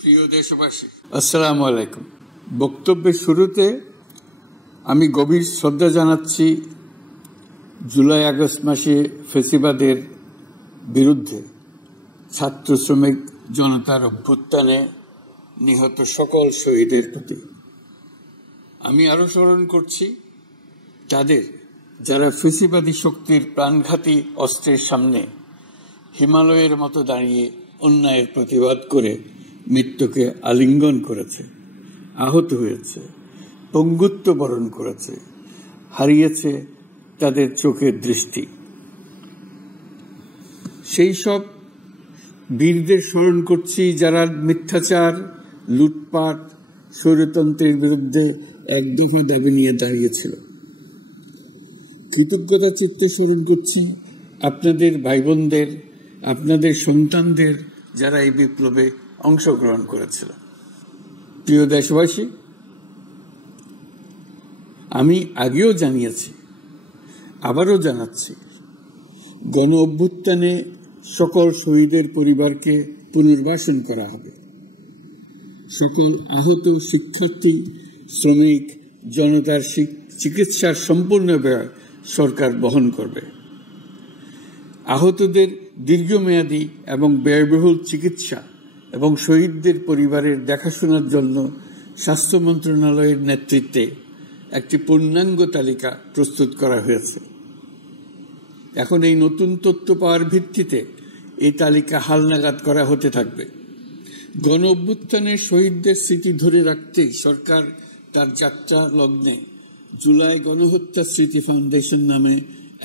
প্রিয় দেশবাসী, আসসালামু আলাইকুম। বক্তব্যের শুরুতে আমি গভীর শ্রদ্ধা জানাচ্ছি জুলাই আগস্ট মাসে ফ্যাসিবাদের বিরুদ্ধে ছাত্র শ্রমিক জনতার অভ্যুত্থানে নিহত সকল শহীদের প্রতি। আমি আরো স্মরণ করছি তাদের যারা ফ্যাসিবাদী শক্তির প্রাণঘাতী অস্ত্রের সামনে হিমালয়ের মতো দাঁড়িয়ে অন্যায়ের প্রতিবাদ করে মৃত্যুকে আলিঙ্গন করেছে, আহত হয়েছে, পঙ্গুত্ব বরণ করেছে, হারিয়েছে তাদের চোখের দৃষ্টি। সেই সব বীরদের স্মরণ করছি যারা মিথ্যাচার, লুটপাট, স্বৈরতন্ত্রের বিরুদ্ধে এক দফা দাবি নিয়ে দাঁড়িয়েছিল। কৃতজ্ঞতা চিত্তে স্মরণ করছি আপনাদের ভাই বোনদের, আপনাদের সন্তানদের যারা এই বিপ্লবে অংশগ্রহণ করেছিল। প্রিয় দেশবাসী, আমি আগেও জানিয়েছি, আবারও জানাচ্ছি, গণ অভ্যুত্থানে সকল শহীদের পরিবারকে পুনর্বাসন করা হবে। সকল আহত শিক্ষার্থী, শ্রমিক জনতার চিকিৎসার সম্পূর্ণ ব্যয় সরকার বহন করবে। আহতদের দীর্ঘমেয়াদী এবং ব্যয়বহুল চিকিৎসা এবং শহীদদের পরিবারের দেখাশোনার জন্য স্বাস্থ্য মন্ত্রণালয়ের নেতৃত্বে একটি পূর্ণাঙ্গ তালিকা প্রস্তুত করা হয়েছে। এখন এই নতুন তথ্য পাওয়ার ভিত্তিতে এই তালিকা হালনাগাদ করা হতে থাকবে। গণ অভ্যুত্থানের শহীদদের স্মৃতি ধরে রাখতেই সরকার তার যাত্রা লগ্নে জুলাই গণহত্যা স্মৃতি ফাউন্ডেশন নামে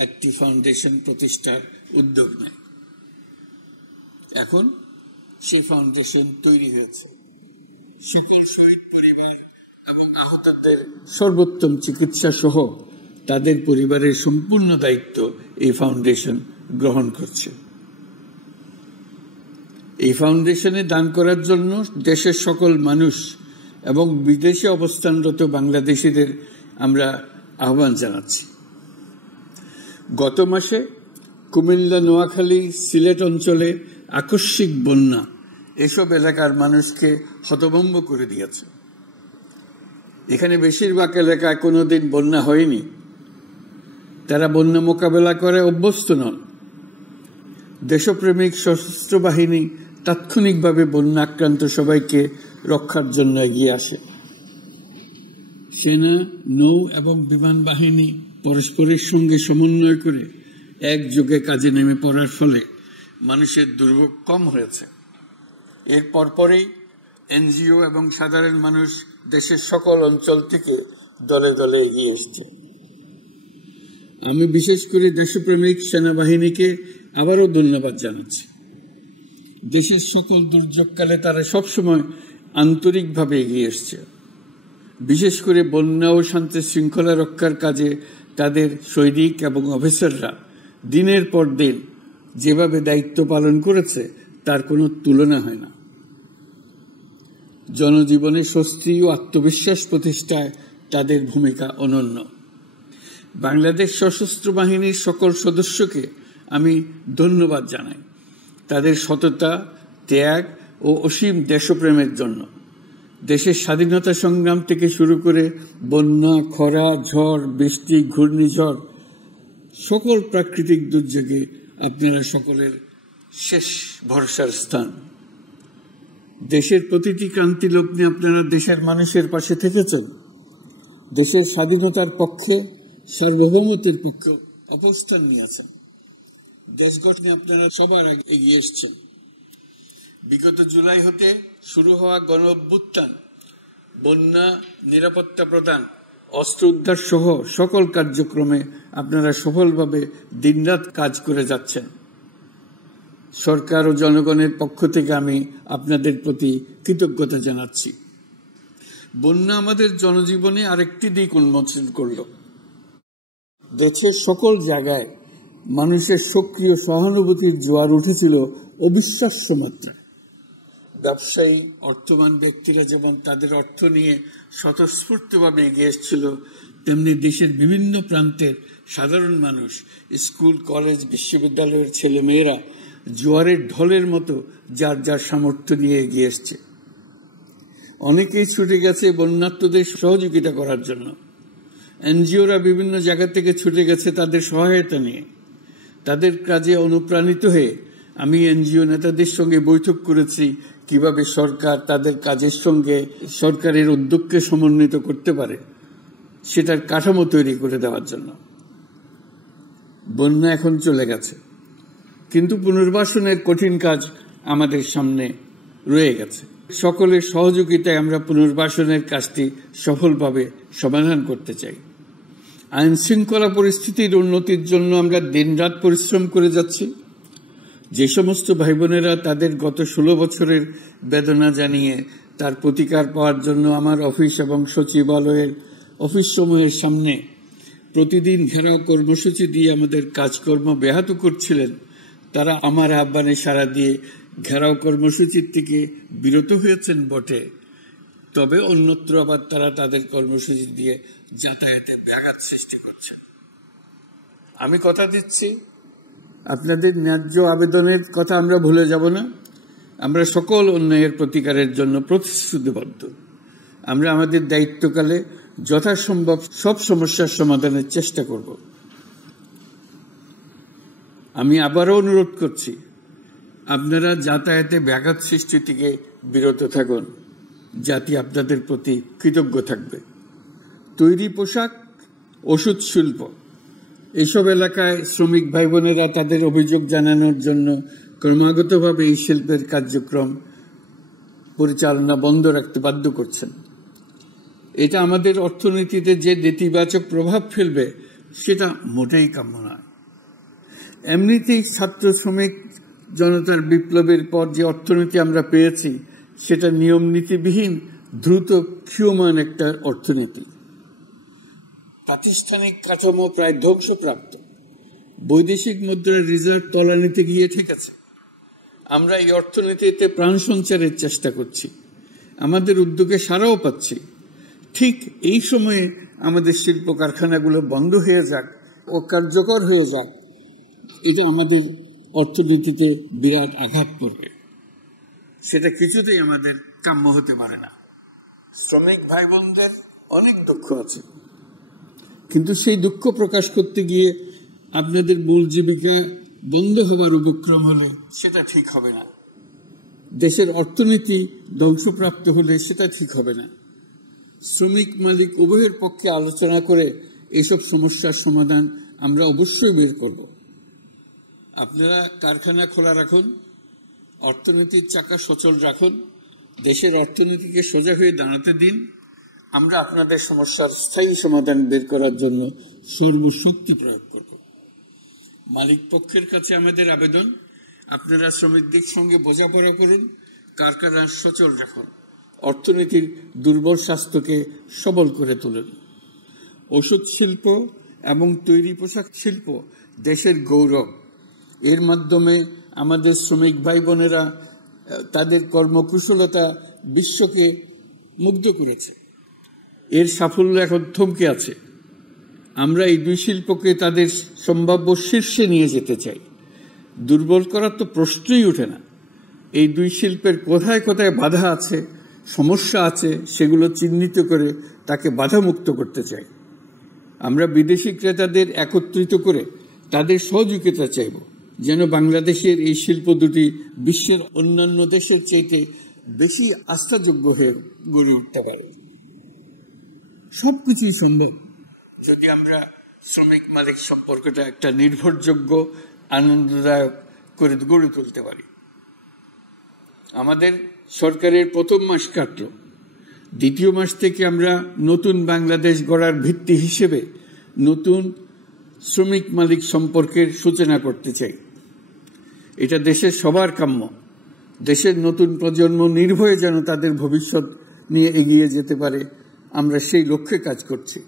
একটি ফাউন্ডেশন প্রতিষ্ঠার উদ্যোগ নেয়। এখন সেই ফাউন্ডেশন তৈরি হয়েছে। সকল শহীদ পরিবার এবং আহতদের সর্বোত্তম চিকিৎসা সহ তাদের পরিবারের সম্পূর্ণ দায়িত্ব এই ফাউন্ডেশন গ্রহণ করছে। এই ফাউন্ডেশনে দান করার জন্য দেশের সকল মানুষ এবং বিদেশে অবস্থানরত বাংলাদেশিদের আমরা আহ্বান জানাচ্ছি। গত মাসে কুমিল্লা, নোয়াখালী, সিলেট অঞ্চলে আকস্মিক বন্যা এসব এলাকার মানুষকে হতভম্ব করে দিয়েছে। এখানে বেশিরভাগ এলাকায় কোনোদিন বন্যা হয়নি। তারা বন্যা মোকাবেলা করে অভ্যস্ত নন। দেশপ্রেমিক সশস্ত্র বাহিনী তাৎক্ষণিকভাবে বন্যা আক্রান্ত সবাইকে রক্ষার জন্য এগিয়ে আসে। সেনা, নৌ এবং বিমান বাহিনী পরস্পরের সঙ্গে সমন্বয় করে একযোগে কাজে নেমে পড়ার ফলে মানুষের দুর্ভোগ কম হয়েছে। এর পরপরেই এনজিও এবং সাধারণ মানুষ দেশের সকল অঞ্চল থেকে দলে দলে এগিয়ে এসছে। আমি বিশেষ করে দেশপ্রেমিক সেনাবাহিনীকে আবারও ধন্যবাদ জানাচ্ছি। দেশের সকল দুর্যোগকালে তারা সবসময় আন্তরিকভাবে এগিয়ে এসছে। বিশেষ করে বন্যা ও শান্তি শৃঙ্খলা রক্ষার কাজে তাদের সৈনিক এবং অফিসাররা দিনের পর দিন যেভাবে দায়িত্ব পালন করেছে তার কোনো তুলনা হয় না। জনজীবনে স্বস্তি ও আত্মবিশ্বাস প্রতিষ্ঠায় তাদের ভূমিকা অনন্য। বাংলাদেশ সশস্ত্র বাহিনীর সকল সদস্যকে আমি ধন্যবাদ জানাই তাদের সততা, ত্যাগ ও অসীম দেশপ্রেমের জন্য। দেশের স্বাধীনতা সংগ্রাম থেকে শুরু করে বন্যা, খরা, ঝড়, বৃষ্টি, ঘূর্ণিঝড়, সকল প্রাকৃতিক দুর্যোগে আপনারা সকলের শেষ ভরসার স্থান। দেশের প্রতিটি ক্রান্তি লগ্নে আপনারা দেশের মানুষের পাশে থেকেছেন। দেশের স্বাধীনতার পক্ষে, সার্বভৌমত্বের পক্ষে অবস্থান নিয়েছেন। দেশ গঠনে আপনারা সবার আগে এগিয়ে এসছেন। বিগত জুলাই হতে শুরু হওয়া গণ অভ্যুত্থান, বন্যা, নিরাপত্তা প্রদান, অস্ত্র উদ্ধার সহ সকল কার্যক্রমে আপনারা সফলভাবে দিনরাত কাজ করে যাচ্ছেন। সরকার ও জনগণের পক্ষ থেকে আমি আপনাদের প্রতি কৃতজ্ঞতা জানাচ্ছি। বন্যা আমাদের জনজীবনে আরেকটি দিক উন্মোচন করল। দেশের সকল জায়গায় মানুষের সক্রিয় সহানুভূতির জোয়ার উঠেছিল অবিশ্বাস্য মাত্রায়। ব্যবসায়ী, অর্থবান ব্যক্তিরা যেমন তাদের অর্থ নিয়ে স্বতঃস্ফূর্তভাবে এগিয়ে এসেছিল, তেমনি দেশের বিভিন্ন প্রান্তের সাধারণ মানুষ, স্কুল, কলেজ, বিশ্ববিদ্যালয়ের ছেলেমেয়েরা জোয়ারের ঢলের মতো যার যার সামর্থ্য নিয়ে এগিয়ে এসছে। অনেকেই ছুটে গেছে বন্যার্তদের সহযোগিতা করার জন্য। এনজিওরা বিভিন্ন জায়গা থেকে ছুটে গেছে তাদের সহায়তা নিয়ে। তাদের কাজে অনুপ্রাণিত হয়ে আমি এনজিও নেতাদের সঙ্গে বৈঠক করেছি কিভাবে সরকার তাদের কাজের সঙ্গে সরকারের উদ্যোগকে সমন্বিত করতে পারে, সেটার কাঠামো তৈরি করে দেওয়ার জন্য। বন্যা এখন চলে গেছে, কিন্তু পুনর্বাসনের কঠিন কাজ আমাদের সামনে রয়ে গেছে। সকলের সহযোগিতায় আমরা পুনর্বাসনের কাজটি সফলভাবে সমাধান করতে চাই। আইন শৃঙ্খলা পরিস্থিতির উন্নতির জন্য আমরা দিনরাত পরিশ্রম করে যাচ্ছি। যে সমস্ত ভাই বোনেরা তাদের গত 16 বছরের বেদনা জানিয়ে তার প্রতিকার পাওয়ার জন্য আমার অফিস এবং সচিবালয়ের অফিস সমূহের সামনে প্রতিদিন ঘেরাও কর্মসূচি দিয়ে আমাদের কাজকর্ম ব্যাহত করছিলেন, তারা আমার আহ্বানে সাড়া দিয়ে ঘেরাও কর্মসূচির থেকে বিরত হয়েছেন বটে, তবে অন্যত্র আবার তারা তাদের কর্মসূচি দিয়ে যাতায়াতে ব্যাঘাত সৃষ্টি করছে। আমি কথা দিচ্ছি, আপনাদের ন্যায্য আবেদনের কথা আমরা ভুলে যাব না। আমরা সকল অন্যায়ের প্রতিকারের জন্য প্রতিশ্রুতিবদ্ধ। আমরা আমাদের দায়িত্বকালে যথাসম্ভব সব সমস্যার সমাধানের চেষ্টা করব। আমি আবারও অনুরোধ করছি, আপনারা যাতায়াতে ব্যাঘাত সৃষ্টি থেকে বিরত থাকুন। জাতি আপনাদের প্রতি কৃতজ্ঞ থাকবে। তৈরি পোশাক, ওষুধ শিল্প, এইসব এলাকায় শ্রমিক ভাই বোনেরা তাদের অভিযোগ জানানোর জন্য ক্রমাগতভাবে এই শিল্পের কার্যক্রম পরিচালনা বন্ধ রাখতে বাধ্য করছেন। এটা আমাদের অর্থনীতিতে যে নেতিবাচক প্রভাব ফেলবে সেটা মোটেই কাম্য নয়। এমনিতেই ছাত্র শ্রমিক জনতার বিপ্লবের পর যে অর্থনীতি আমরা পেয়েছি সেটা নিয়ম নীতিবিহীন দ্রুত ক্ষীয়মান একটা অর্থনীতি। প্রাতিষ্ঠানিক কাঠামো প্রায় ধ্বংসপ্রাপ্ত। বৈদেশিক মুদ্রার রিজার্ভ তলানিতে গিয়ে ঠেকেছে। আমরা এই অর্থনীতিতে প্রাণ সঞ্চারের চেষ্টা করছি, আমাদের উদ্যোগে সাড়াও পাচ্ছি। ঠিক এই সময়ে আমাদের শিল্প কারখানাগুলো বন্ধ হয়ে যাক, অকার্যকর হয়ে যাক, এটা আমাদের অর্থনীতিতে বিরাট আঘাত করবে। সেটা কিছুতেই আমাদের কাম্য হতে পারে না। শ্রমিক ভাই বোনদের অনেক দুঃখ আছে, কিন্তু সেই দুঃখ প্রকাশ করতে গিয়ে আপনাদের মূল জীবিকা বন্ধ হবার উপক্রম হলে সেটা ঠিক হবে না। দেশের অর্থনীতি ধ্বংসপ্রাপ্ত হলে সেটা ঠিক হবে না। শ্রমিক মালিক উভয়ের পক্ষে আলোচনা করে এসব সমস্যার সমাধান আমরা অবশ্যই বের করব। আপনারা কারখানা খোলা রাখুন, অর্থনীতির চাকা সচল রাখুন, দেশের অর্থনীতিকে সোজা হয়ে দাঁড়াতে দিন। আমরা আপনাদের সমস্যার স্থায়ী সমাধান বের করার জন্য সর্বশক্তি প্রয়োগ করব। মালিক পক্ষের কাছে আমাদের আবেদন, আপনারা শ্রমিকদের সঙ্গে বোঝাপড়া করেন, কারখানা সচল রাখুন, অর্থনীতির দুর্বল স্বাস্থ্যকে সবল করে তুলেন। ওষুধ শিল্প এবং তৈরি পোশাক শিল্প দেশের গৌরব। এর মাধ্যমে আমাদের শ্রমিক ভাই বোনেরা তাদের কর্মকুশলতা বিশ্বকে মুগ্ধ করেছে। এর সাফল্য এখন থমকে আছে। আমরা এই দুই শিল্পকে তাদের সম্ভাব্য শীর্ষে নিয়ে যেতে চাই। দুর্বল করার তো প্রশ্নই ওঠে না। এই দুই শিল্পের কোথায় কোথায় বাধা আছে, সমস্যা আছে, সেগুলো চিহ্নিত করে তাকে বাধামুক্ত করতে চাই। আমরা বিদেশি ক্রেতাদের একত্রিত করে তাদের সহযোগিতা চাইব, যেন বাংলাদেশের এই শিল্প দুটি বিশ্বের অন্যান্য দেশের চাইতে বেশি আস্থাযোগ্য হয়ে গড়ে উঠতে পারে। সবকিছুই সম্ভব যদি আমরা শ্রমিক মালিক সম্পর্কটা একটা নির্ভরযোগ্য, আনন্দদায়ক করে গড়ে তুলতে পারি। আমাদের সরকারের প্রথম মাস কাটল, দ্বিতীয় মাস থেকে আমরা নতুন বাংলাদেশ গড়ার ভিত্তি হিসেবে নতুন শ্রমিক মালিক সম্পর্কের সূচনা করতে চাই। এটা দেশের সবার কাম্য। দেশের নতুন প্রজন্ম নির্ভয়ে যেন তাদের ভবিষ্যৎ নিয়ে এগিয়ে যেতে পারে, আমরা সেই লক্ষ্যে কাজ করছি।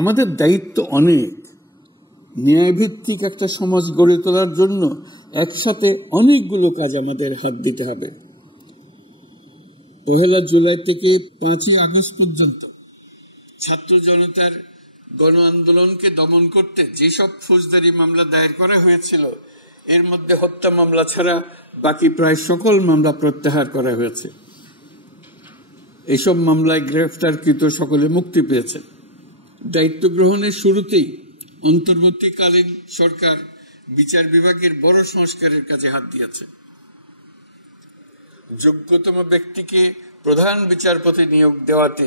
আমাদের দায়িত্ব অনেক। ন্যায়ভিত্তিক একটা সমাজ গড়ে তোলার জন্য একসাথে অনেকগুলো কাজ আমাদের হাত দিতে হবে। 1 জুলাই থেকে 5 আগস্ট পর্যন্ত ছাত্র জনতার গণ আন্দোলনকে দমন করতে যেসব ফৌজদারি মামলা দায়ের করা হয়েছিল, এর মধ্যে হত্যা মামলা ছাড়া বাকি প্রায় সকল মামলা প্রত্যাহার করা হয়েছে। এসব মামলায় গ্রেফতারকৃত সকলে মুক্তি পেয়েছেন। দায়িত্ব গ্রহণের শুরুতেই অন্তর্বর্তীকালীন সরকার বিচার বিভাগের বড় সংস্কারের কাজে হাত দিয়েছে। যোগ্যতম ব্যক্তিকে প্রধান বিচারপতি নিয়োগ দেওয়াতে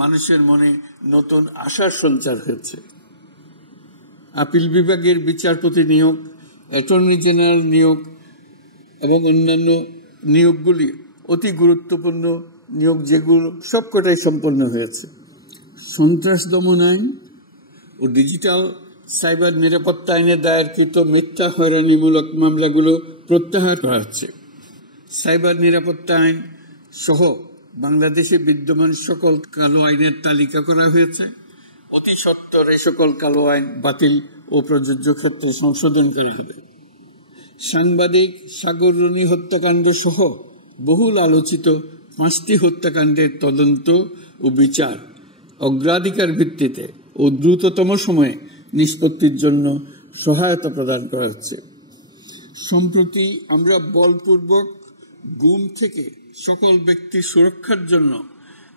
মানুষের মনে নতুন আশার সঞ্চার হয়েছে। আপিল বিভাগের বিচারপতি নিয়োগ, অ্যাটর্নি জেনারেল নিয়োগ এবং অন্যান্য নিয়োগগুলি অতি গুরুত্বপূর্ণ নিয়োগ, যেগুলো সবকটাই সম্পন্ন হয়েছে। সন্ত্রাস দমন আইন ও ডিজিটাল সাইবার নিরাপত্তা আইনে দায়েরকৃত মিথ্যা হয়রানিমূলক মামলাগুলো প্রত্যাহার করা হচ্ছে। সাইবার নিরাপত্তা আইন সহ বাংলাদেশে বিদ্যমান সকল কালো আইনের তালিকা করা হয়েছে। অতি সত্বর এই সকল কালো আইন বাতিল ও প্রযোজ্য ক্ষেত্রে সংশোধন করা হবে। সাংবাদিক সাগর রুনি হত্যাকাণ্ড সহ বহুল আলোচিত 5টি হত্যাকাণ্ডের তদন্ত ও বিচার অগ্রাধিকার ভিত্তিতে ও দ্রুততম সময়ে নিষ্পত্তির জন্য সহায়তা প্রদান করা হচ্ছে। সম্প্রতি আমরা বলপূর্বক গুম থেকে সকল ব্যক্তির সুরক্ষার জন্য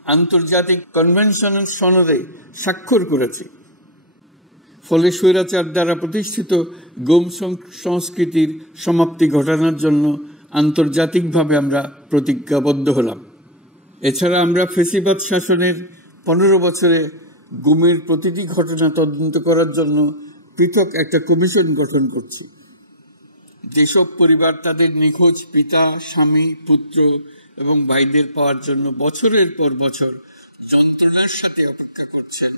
আন্তর্জাতিক কনভেনশনাল সনদে স্বাক্ষর করেছি। ফলে স্বৈরাচার দ্বারা প্রতিষ্ঠিত গুম সংস্কৃতির সমাপ্তি ঘটানোর জন্য আন্তর্জাতিকভাবে আমরা প্রতিজ্ঞাবদ্ধ হলাম। এছাড়া আমরা ফ্যাসিবাদ শাসনের 15 বছরে গুমের প্রতিটি ঘটনা তদন্ত করার জন্য পৃথক একটা কমিশন গঠন করছি। যেসব পরিবার তাদের নিখোঁজ পিতা, স্বামী, পুত্র এবং ভাইদের পাওয়ার জন্য বছরের পর বছর যন্ত্রণার সাথে অপেক্ষা করছেন,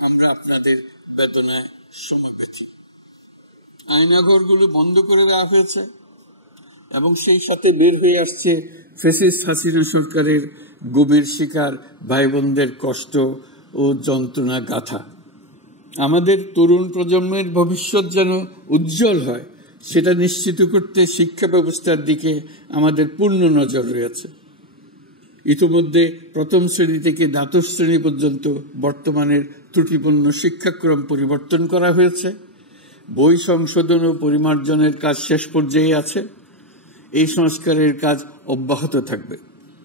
আমরা আপনাদের বেদনায় সমবেত। আয়নাঘরগুলো বন্ধ করে দেওয়া হয়েছে এবং সেই সাথে বের হয়ে আসছে ফ্যাসিস্ট হাসিনা সরকারের গুমের শিকার ভাই বোনদের কষ্ট ও যন্ত্রণা গাথা। আমাদের তরুণ প্রজন্মের ভবিষ্যৎ যেন উজ্জ্বল হয়, সেটা নিশ্চিত করতে শিক্ষা ব্যবস্থার দিকে আমাদের পূর্ণ নজর রয়েছে। ইতিমধ্যে প্রথম শ্রেণী থেকে দ্বাদশ শ্রেণী পর্যন্ত বর্তমানের ত্রুটিপূর্ণ শিক্ষাক্রম পরিবর্তন করা হয়েছে। বই সংশোধন ও পরিমার্জনের কাজ শেষ পর্যায়ে আছে। এই সংস্কারের কাজ অব্যাহত থাকবে।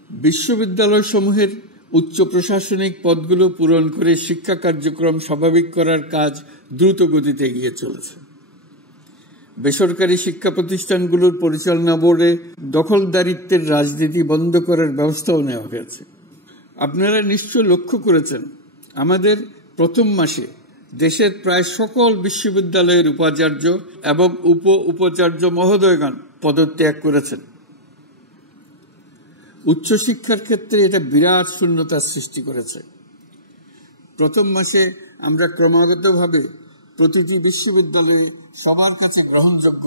বিশ্ববিদ্যালয় সমূহের উচ্চ প্রশাসনিক পদগুলো পূরণ করে শিক্ষা কার্যক্রম স্বাভাবিক করার কাজ দ্রুত গতিতে এগিয়ে চলেছে। বেসরকারি শিক্ষা প্রতিষ্ঠানগুলোর পরিচালনা বোর্ডে দখলদারিত্বের রাজনীতি বন্ধ করার ব্যবস্থাও নেওয়া হয়েছে। আপনারা নিশ্চয় লক্ষ্য করেছেন, আমাদের প্রথম মাসে দেশের প্রায় সকল বিশ্ববিদ্যালয়ের উপাচার্য এবং উপাচার্য মহোদয়গণ পদত্যাগ করেছেন। উচ্চশিক্ষার ক্ষেত্রে এটা বিরাট শূন্যতার সৃষ্টি করেছে। প্রথম মাসে আমরা ক্রমাগতভাবে প্রতিটি বিশ্ববিদ্যালয়ে সবার কাছে গ্রহণযোগ্য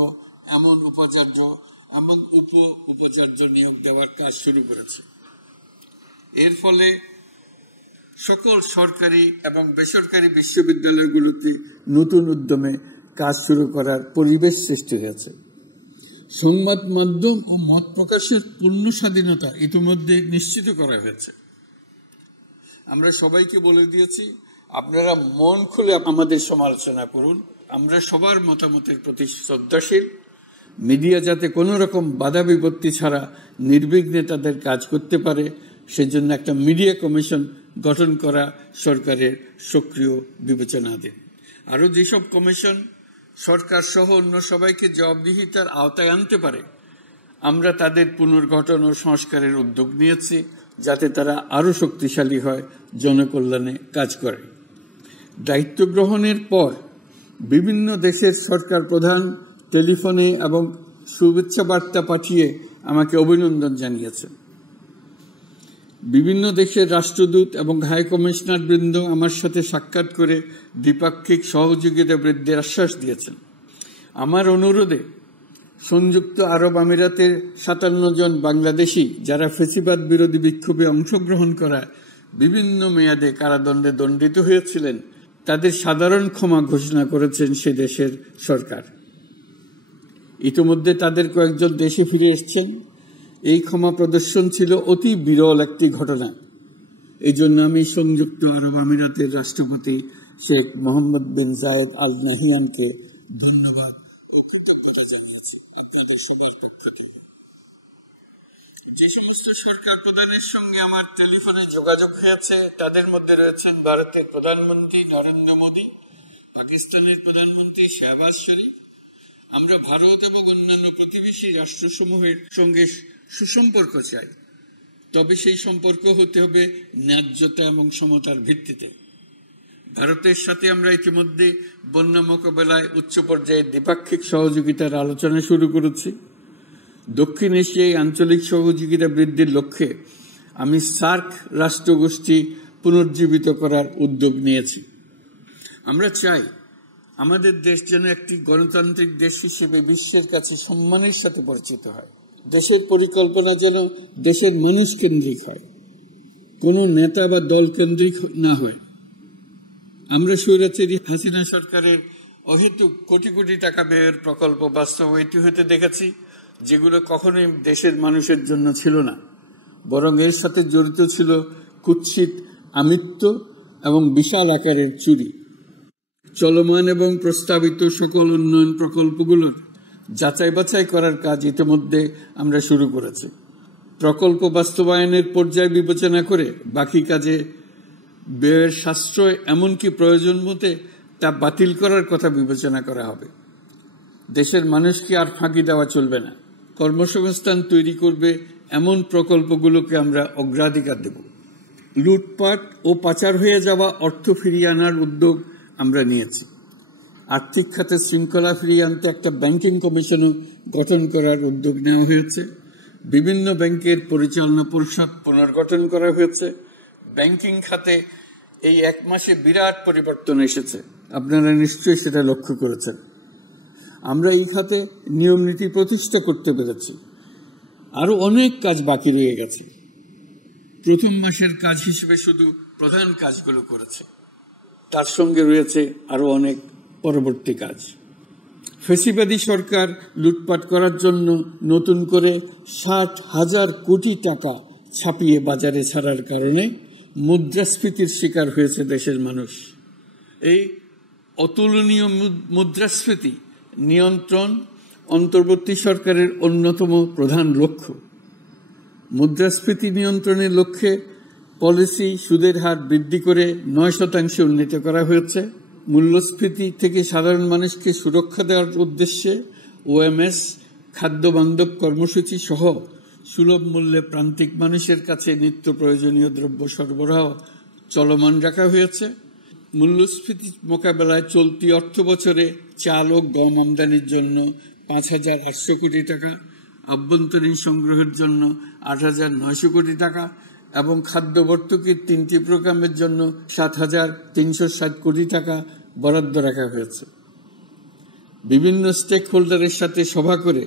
এমন উপাচার্য এবং উপাচার্য নিয়োগ দেওয়ার কাজ শুরু করেছে। এর ফলে সকল সরকারি এবং বেসরকারি বিশ্ববিদ্যালয়গুলোতে নতুন উদ্যমে কাজ শুরু করার পরিবেশ সৃষ্টি হয়েছে। সংবাদ মাধ্যম ও মত প্রকাশের পূর্ণ স্বাধীনতা ইতিমধ্যে নিশ্চিত করা হয়েছে। আমরা সবাইকে বলে দিয়েছি, আপনারা মন খুলে আমাদের সমালোচনা করুন, আমরা সবার মতামতের প্রতি শ্রদ্ধাশীল। মিডিয়া যাতে কোনো রকম বাধা বিপত্তি ছাড়া নির্বিঘ্নে তাদের কাজ করতে পারে, সেজন্য একটা মিডিয়া কমিশন গঠন করা সরকারের সক্রিয় বিবেচনাধীন। আরও যেসব কমিশন সরকার সহ অন্য সবাইকে জবাবদিহিতার আওতায় আনতে পারে, আমরা তাদের পুনর্গঠন ও সংস্কারের উদ্যোগ নিয়েছি, যাতে তারা আরও শক্তিশালী হয়, জনকল্যাণে কাজ করে। দায়িত্ব গ্রহণের পর বিভিন্ন দেশের সরকার প্রধান টেলিফোনে এবং শুভেচ্ছা বার্তা পাঠিয়ে আমাকে অভিনন্দন জানিয়েছেন। বিভিন্ন দেশের রাষ্ট্রদূত এবং হাই কমিশনার বৃন্দ আমার সাথে সাক্ষাৎ করে দ্বিপাক্ষিক সহযোগিতা বৃদ্ধির আশ্বাস দিয়েছেন। আমার অনুরোধে সংযুক্ত আরব আমিরাতের 57 জন বাংলাদেশি যারা ফ্যাসিবাদ বিরোধী বিক্ষোভে অংশগ্রহণ করায় বিভিন্ন মেয়াদে কারাদণ্ডে দণ্ডিত হয়েছিলেন, তাদের সাধারণ ক্ষমা ঘোষণা করেছেন সে দেশের সরকার। ইতিমধ্যে তাদের কয়েকজন দেশে ফিরে এসেছেন। এই ক্ষমা প্রদর্শন ছিল অতি বিরল একটি ঘটনা। এই জন্য আমি সংযুক্ত আরব আমিরাতের রাষ্ট্রপতি শেখ মোহাম্মদ বিন জায়েদ আল নাহিয়ানকে ধন্যবাদ ও কৃতজ্ঞতা জানিয়েছি আপনাদের সবার পক্ষ থেকে। যে সমস্ত সরকার প্রধানের সঙ্গে আমার টেলিফোনে যোগাযোগ হয়েছে তাদের মধ্যে রয়েছেন ভারতের প্রধানমন্ত্রী নরেন্দ্র মোদী, পাকিস্তানের প্রধানমন্ত্রী শাহবাজ শরীফ। আমরা ভারত এবং অন্যান্য প্রতিবেশী রাষ্ট্রসমূহের সঙ্গে সুসম্পর্ক চাই, তবে সেই সম্পর্ক হতে হবে ন্যায্যতা এবং সমতার ভিত্তিতে। ভারতের সাথে আমরা ইতিমধ্যে বন্যা মোকাবেলায় উচ্চ পর্যায়ে দ্বিপাক্ষিক সহযোগিতার আলোচনা শুরু করেছি। দক্ষিণ এশিয়ায় আঞ্চলিক সহযোগিতা বৃদ্ধির লক্ষ্যে আমি সার্ক রাষ্ট্রগোষ্ঠী পুনর্জীবিত করার উদ্যোগ নিয়েছি। আমরা চাই আমাদের দেশ যেন একটি গণতান্ত্রিক দেশ হিসেবে বিশ্বের কাছে সম্মানের সাথে পরিচিত হয়। দেশের পরিকল্পনা যেন দেশের মানুষ কেন্দ্রিক হয়, কোনো নেতা বা দল কেন্দ্রিক না হয়। আমরা স্বৈরাচারী হাসিনা সরকারের অহেতুক কোটি কোটি টাকা ব্যয়ের প্রকল্প বাস্তবায়িত হতে দেখেছি, যেগুলো কখনোই দেশের মানুষের জন্য ছিল না, বরং এর সাথে জড়িত ছিল কুৎসিত আমিত্ব এবং বিশাল আকারের চুরি। চলমান এবং প্রস্তাবিত সকল উন্নয়ন প্রকল্পগুলোর যাচাই বাছাই করার কাজ ইতিমধ্যে আমরা শুরু করেছি। প্রকল্প বাস্তবায়নের পর্যায় বিবেচনা করে বাকি কাজে ব্যয়ের সাশ্রয় এমনকি প্রয়োজন মতে তা বাতিল করার কথা বিবেচনা করা হবে। দেশের মানুষকে আর ফাঁকি দেওয়া চলবে না। কর্মসংস্থান তৈরি করবে এমন প্রকল্পগুলোকে আমরা অগ্রাধিকার দেব। লুটপাট ও পাচার হয়ে যাওয়া অর্থ ফিরিয়ে আনার উদ্যোগ আমরা নিয়েছি। আর্থিক খাতে শৃঙ্খলা ফিরিয়ে আনতে একটা ব্যাংকিং কমিশনও গঠন করার উদ্যোগ নেওয়া হয়েছে। বিভিন্ন ব্যাংকের পরিচালনা পরিষদ পুনর্গঠন করা হয়েছে। ব্যাংকিং খাতে এই এক মাসে বিরাট পরিবর্তন এসেছে, আপনারা নিশ্চয়ই সেটা লক্ষ্য করেছেন। আমরা এই খাতে নিয়ম নীতি প্রতিষ্ঠা করতে পেরেছি। আরো অনেক কাজ বাকি রয়ে গেছে। প্রথম মাসের কাজ হিসেবে শুধু প্রধান কাজগুলো করেছে, তার সঙ্গে রয়েছে আরো অনেক পরবর্তী কাজ। ফ্যাসিবাদী সরকার লুটপাট করার জন্য নতুন করে 60,000 কোটি টাকা ছাপিয়ে বাজারে ছাড়ার কারণে মুদ্রাস্ফীতির শিকার হয়েছে দেশের মানুষ। এই অতুলনীয় মুদ্রাস্ফীতি নিয়ন্ত্রণ অন্তর্বর্তী সরকারের অন্যতম প্রধান লক্ষ্য। মুদ্রাস্ফীতি নিয়ন্ত্রণের লক্ষ্যে পলিসি সুদের হার বৃদ্ধি করে 9% উন্নীত করা হয়েছে। মূল্যস্ফীতি থেকে সাধারণ মানুষকে সুরক্ষা দেওয়ার উদ্দেশ্যে ওএমএস খাদ্য বান্ধব কর্মসূচি সহ সুলভ মূল্যে প্রান্তিক মানুষের কাছে নিত্য প্রয়োজনীয় দ্রব্য সরবরাহ চলমান রাখা হয়েছে। মূল্যস্ফীতি মোকাবেলায় চলতি অর্থ বছরে চাল ও গম আমদানির জন্য 5,800 কোটি টাকা, আভ্যন্তরীণ সংগ্রহের জন্য 8,900 কোটি টাকা এবং খাদ্য ভর্তুকির 3টি প্রোগ্রামের জন্য 7,360 কোটি টাকা বরাদ্দ রাখা হয়েছে। বিভিন্ন স্টেক হোল্ডারের সাথে সভা করে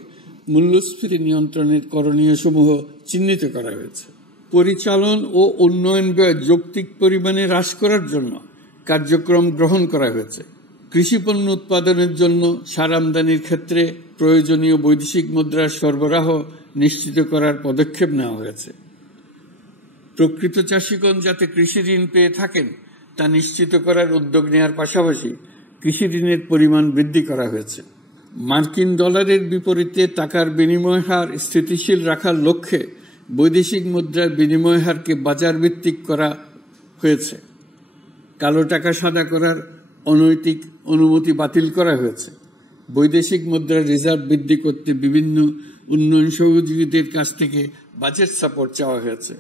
মূল্যস্ফীতি নিয়ন্ত্রণের করণীয় সমূহ চিহ্নিত করা হয়েছে। পরিচালন ও উন্নয়ন ব্যয় যৌক্তিক পরিমাণে হ্রাস করার জন্য কার্যক্রম গ্রহণ করা হয়েছে। কৃষিপণ্য উৎপাদনের জন্য সার আমদানির ক্ষেত্রে প্রয়োজনীয় বৈদেশিক মুদ্রার সরবরাহ নিশ্চিত করার পদক্ষেপ নেওয়া হয়েছে। প্রকৃত চাষিগণ যাতে কৃষি ঋণ পেয়ে থাকেন তা নিশ্চিত করার উদ্যোগ নেওয়ার পাশাপাশি কৃষি ঋণের পরিমাণ বৃদ্ধি করা হয়েছে। মার্কিন ডলারের বিপরীতে টাকার বিনিময় হার স্থিতিশীল রাখার লক্ষ্যে বৈদেশিক মুদ্রার বিনিময় হারকে বাজার ভিত্তিক করা হয়েছে। কালো টাকা সাদা করার অনৈতিক অনুমতি বাতিল করা হয়েছে। বৈদেশিক মুদ্রার রিজার্ভ বৃদ্ধি করতে বিভিন্ন উন্নয়ন সহযোগীদের কাছ থেকে বাজেট সাপোর্ট চাওয়া হয়েছে।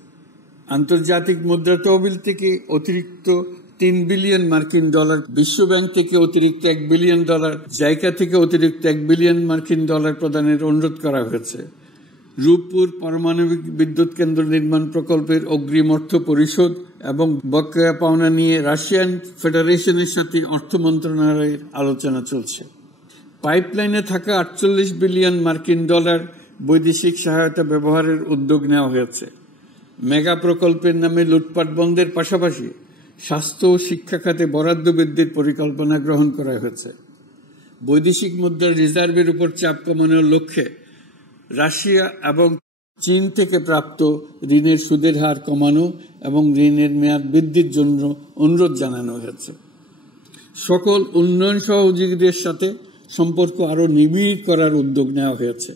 আন্তর্জাতিক মুদ্রা তহবিল থেকে অতিরিক্ত 3 বিলিয়ন মার্কিন ডলার, বিশ্বব্যাংক থেকে অতিরিক্ত $1 বিলিয়ন, জাইকা থেকে অতিরিক্ত $1 বিলিয়ন মার্কিন ডলার প্রদানের অনুরোধ করা হয়েছে। রূপপুর পারমাণবিক বিদ্যুৎ কেন্দ্র নির্মাণ প্রকল্পের অগ্রিম অর্থ পরিশোধ এবং বকেয়া পাওনা নিয়ে রাশিয়ান ফেডারেশনের সাথে অর্থ মন্ত্রণালয়ের আলোচনা চলছে। পাইপলাইনে থাকা 48 বিলিয়ন মার্কিন ডলার বৈদেশিক সহায়তা ব্যবহারের উদ্যোগ নেওয়া হয়েছে। মেগা প্রকল্পের নামে লুটপাট বন্ধের পাশাপাশি স্বাস্থ্য ও শিক্ষা খাতে বরাদ্দ বৃদ্ধির পরিকল্পনা গ্রহণ করা হয়েছে। বৈদেশিক মুদ্রার রিজার্ভের উপর চাপ কমানোর লক্ষ্যে রাশিয়া এবং চীন থেকে প্রাপ্ত ঋণের সুদের হার কমানো এবং ঋণের মেয়াদ বৃদ্ধির জন্য অনুরোধ জানানো হয়েছে। সকল উন্নয়ন সহযোগীদের সাথে সম্পর্ক আরও নিবিড় করার উদ্যোগ নেওয়া হয়েছে।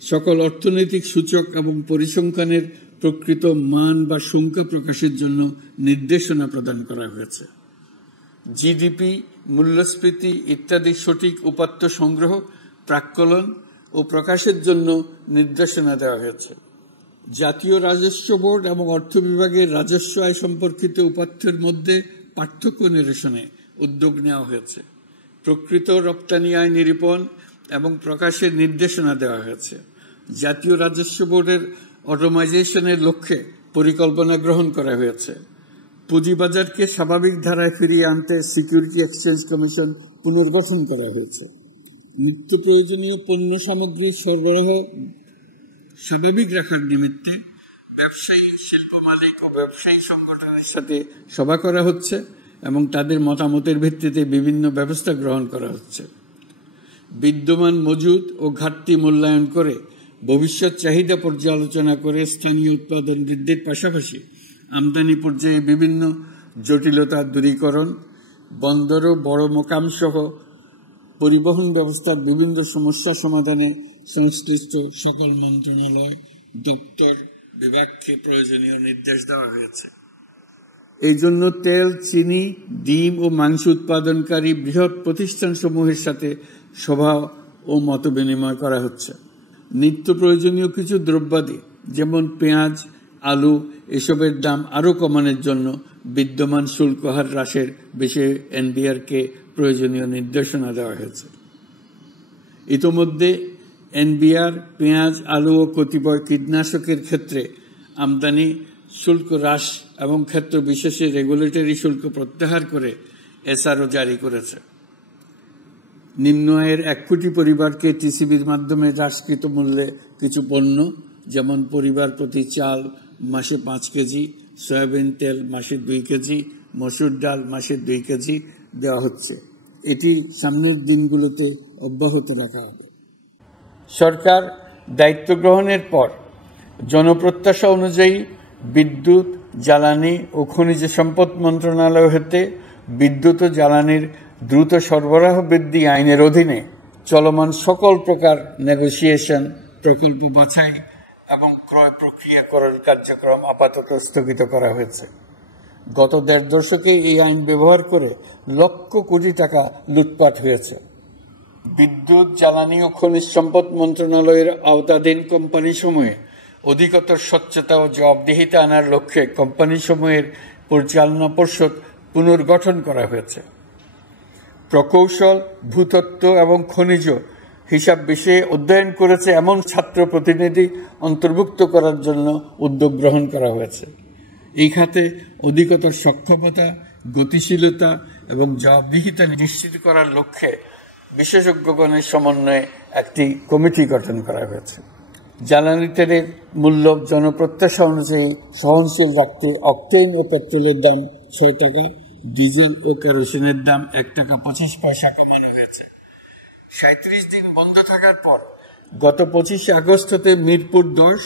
সকল অর্থনৈতিক সূচক এবং পরিসংখ্যানের প্রকৃত মান বা সংখ্যা প্রকাশের জন্য নির্দেশনা প্রদান করা হয়েছে। জিডিপি, মূল্যস্ফীতি ইত্যাদি সঠিক উপাত্ত সংগ্রহ, প্রাক্কলন ও প্রকাশের জন্য নির্দেশনা দেওয়া হয়েছে। জাতীয় রাজস্ব বোর্ড এবং অর্থ বিভাগের রাজস্ব আয় সম্পর্কিত উপাত্তের মধ্যে পার্থক্য নিরসনে উদ্যোগ নেওয়া হয়েছে। প্রকৃত রপ্তানি আয় নিরূপণ এবং প্রকাশের নির্দেশনা দেওয়া হয়েছে। জাতীয় রাজস্ব বোর্ডের অটোমাইজেশনের লক্ষ্যে পরিকল্পনা গ্রহণ করা হয়েছে। পুঁজিবাজারকে স্বাভাবিক ধারায় ফিরিয়ে আনতে সিকিউরিটি এক্সচেঞ্জ কমিশন পুনর্গঠন করা হয়েছে। নিত্য প্রয়োজনীয় পণ্য সামগ্রী সরবরাহ স্বাভাবিক রাখার নিমিত্তে ব্যবসায়ী, শিল্প মালিক ও ব্যবসায়ী সংগঠনের সাথে সভা করা হচ্ছে এবং তাদের মতামতের ভিত্তিতে বিভিন্ন ব্যবস্থা গ্রহণ করা হচ্ছে। বিদ্যমান মজুদ ও ঘাটতি মূল্যায়ন করে ভবিষ্যৎ চাহিদা পর্যালোচনা করে স্থানীয় উৎপাদন বৃদ্ধির পাশাপাশি আমদানি পর্যায়ে বিভিন্ন জটিলতা দূরীকরণ, বন্দর ও বড় মোকাম সহ পরিবহন ব্যবস্থার বিভিন্ন সমস্যা সমাধানে সংশ্লিষ্ট সকল মন্ত্রণালয়, দপ্তর, বিভাগকে প্রয়োজনীয় নির্দেশ দেওয়া হয়েছে। এই জন্য তেল, চিনি, ডিম ও মাংস উৎপাদনকারী বৃহৎ প্রতিষ্ঠানসমূহের সাথে সভা ও মত বিনিময় করা হচ্ছে। নিত্য প্রয়োজনীয় কিছু দ্রব্যাদি যেমন পেঁয়াজ, আলু এসবের দাম আরও কমানোর জন্য বিদ্যমান শুল্ক হার হ্রাসের বিষয়ে এনবিআরকে প্রয়োজনীয় নির্দেশনা দেওয়া হয়েছে। ইতোমধ্যে এনবিআর পেঁয়াজ, আলু ও কতিপয় কীটনাশকের ক্ষেত্রে আমদানি শুল্ক হ্রাস এবং ক্ষেত্র বিশেষে রেগুলেটরি শুল্ক প্রত্যাহার করে এসআরও জারি করেছে। নিম্ন আয়ের 1 কোটি পরিবারকে টিসিবির মাধ্যমে হ্রাসকৃত মূল্যে কিছু পণ্য যেমন পরিবার প্রতি চাল মাসে 5 কেজি, সয়াবিন তেল মাসে 2 কেজি, মসুর ডাল মাসে 2 কেজি দেওয়া হচ্ছে। এটি সামনের দিনগুলোতে অব্যাহত রাখা হবে। সরকার দায়িত্ব গ্রহণের পর জনপ্রত্যাশা অনুযায়ী বিদ্যুৎ, জ্বালানি ও খনিজ সম্পদ মন্ত্রণালয় হতে বিদ্যুৎ ও জ্বালানির দ্রুত সরবরাহ বৃদ্ধি আইনের অধীনে চলমান সকল প্রকার নেগোসিয়েশন, প্রকল্প বাছাই এবং ক্রয় প্রক্রিয়াকরণ কার্যক্রম আপাতত স্থগিত করা হয়েছে। গত 1.5 দশকে এই আইন ব্যবহার করে লক্ষ কোটি টাকা লুটপাট হয়েছে। বিদ্যুৎ, জ্বালানি ও খনিজ সম্পদ মন্ত্রণালয়ের আওতাধীন কোম্পানিসমূহে অধিকতর স্বচ্ছতা ও জবাবদিহিতা আনার লক্ষ্যে কোম্পানিসমূহের পরিচালনা পর্ষদ পুনর্গঠন করা হয়েছে। প্রকৌশল, ভূতত্ত্ব এবং খনিজ হিসাব বিষয়ে অধ্যয়ন করেছে এমন ছাত্র প্রতিনিধি অন্তর্ভুক্ত করার জন্য উদ্যোগ গ্রহণ করা হয়েছে। এই খাতে অধিকতর সক্ষমতা, গতিশীলতা এবং জবাবদিহিতা নিশ্চিত করার লক্ষ্যে বিশেষজ্ঞগণের সমন্বয়ে একটি কমিটি গঠন করা হয়েছে। জ্বালানি তেলের মূল্য জনপ্রত্যাশা অনুযায়ী সহনশীল রাখতে অকটেন ও পেট্রোলের দাম 6 টাকা, ডিজেল ও কেরোসিনের দাম 1 টাকা 25 পয়সা কমানো হয়েছে। 37 দিন বন্ধ থাকার পর গত 25 আগস্ট হতে মিরপুর 10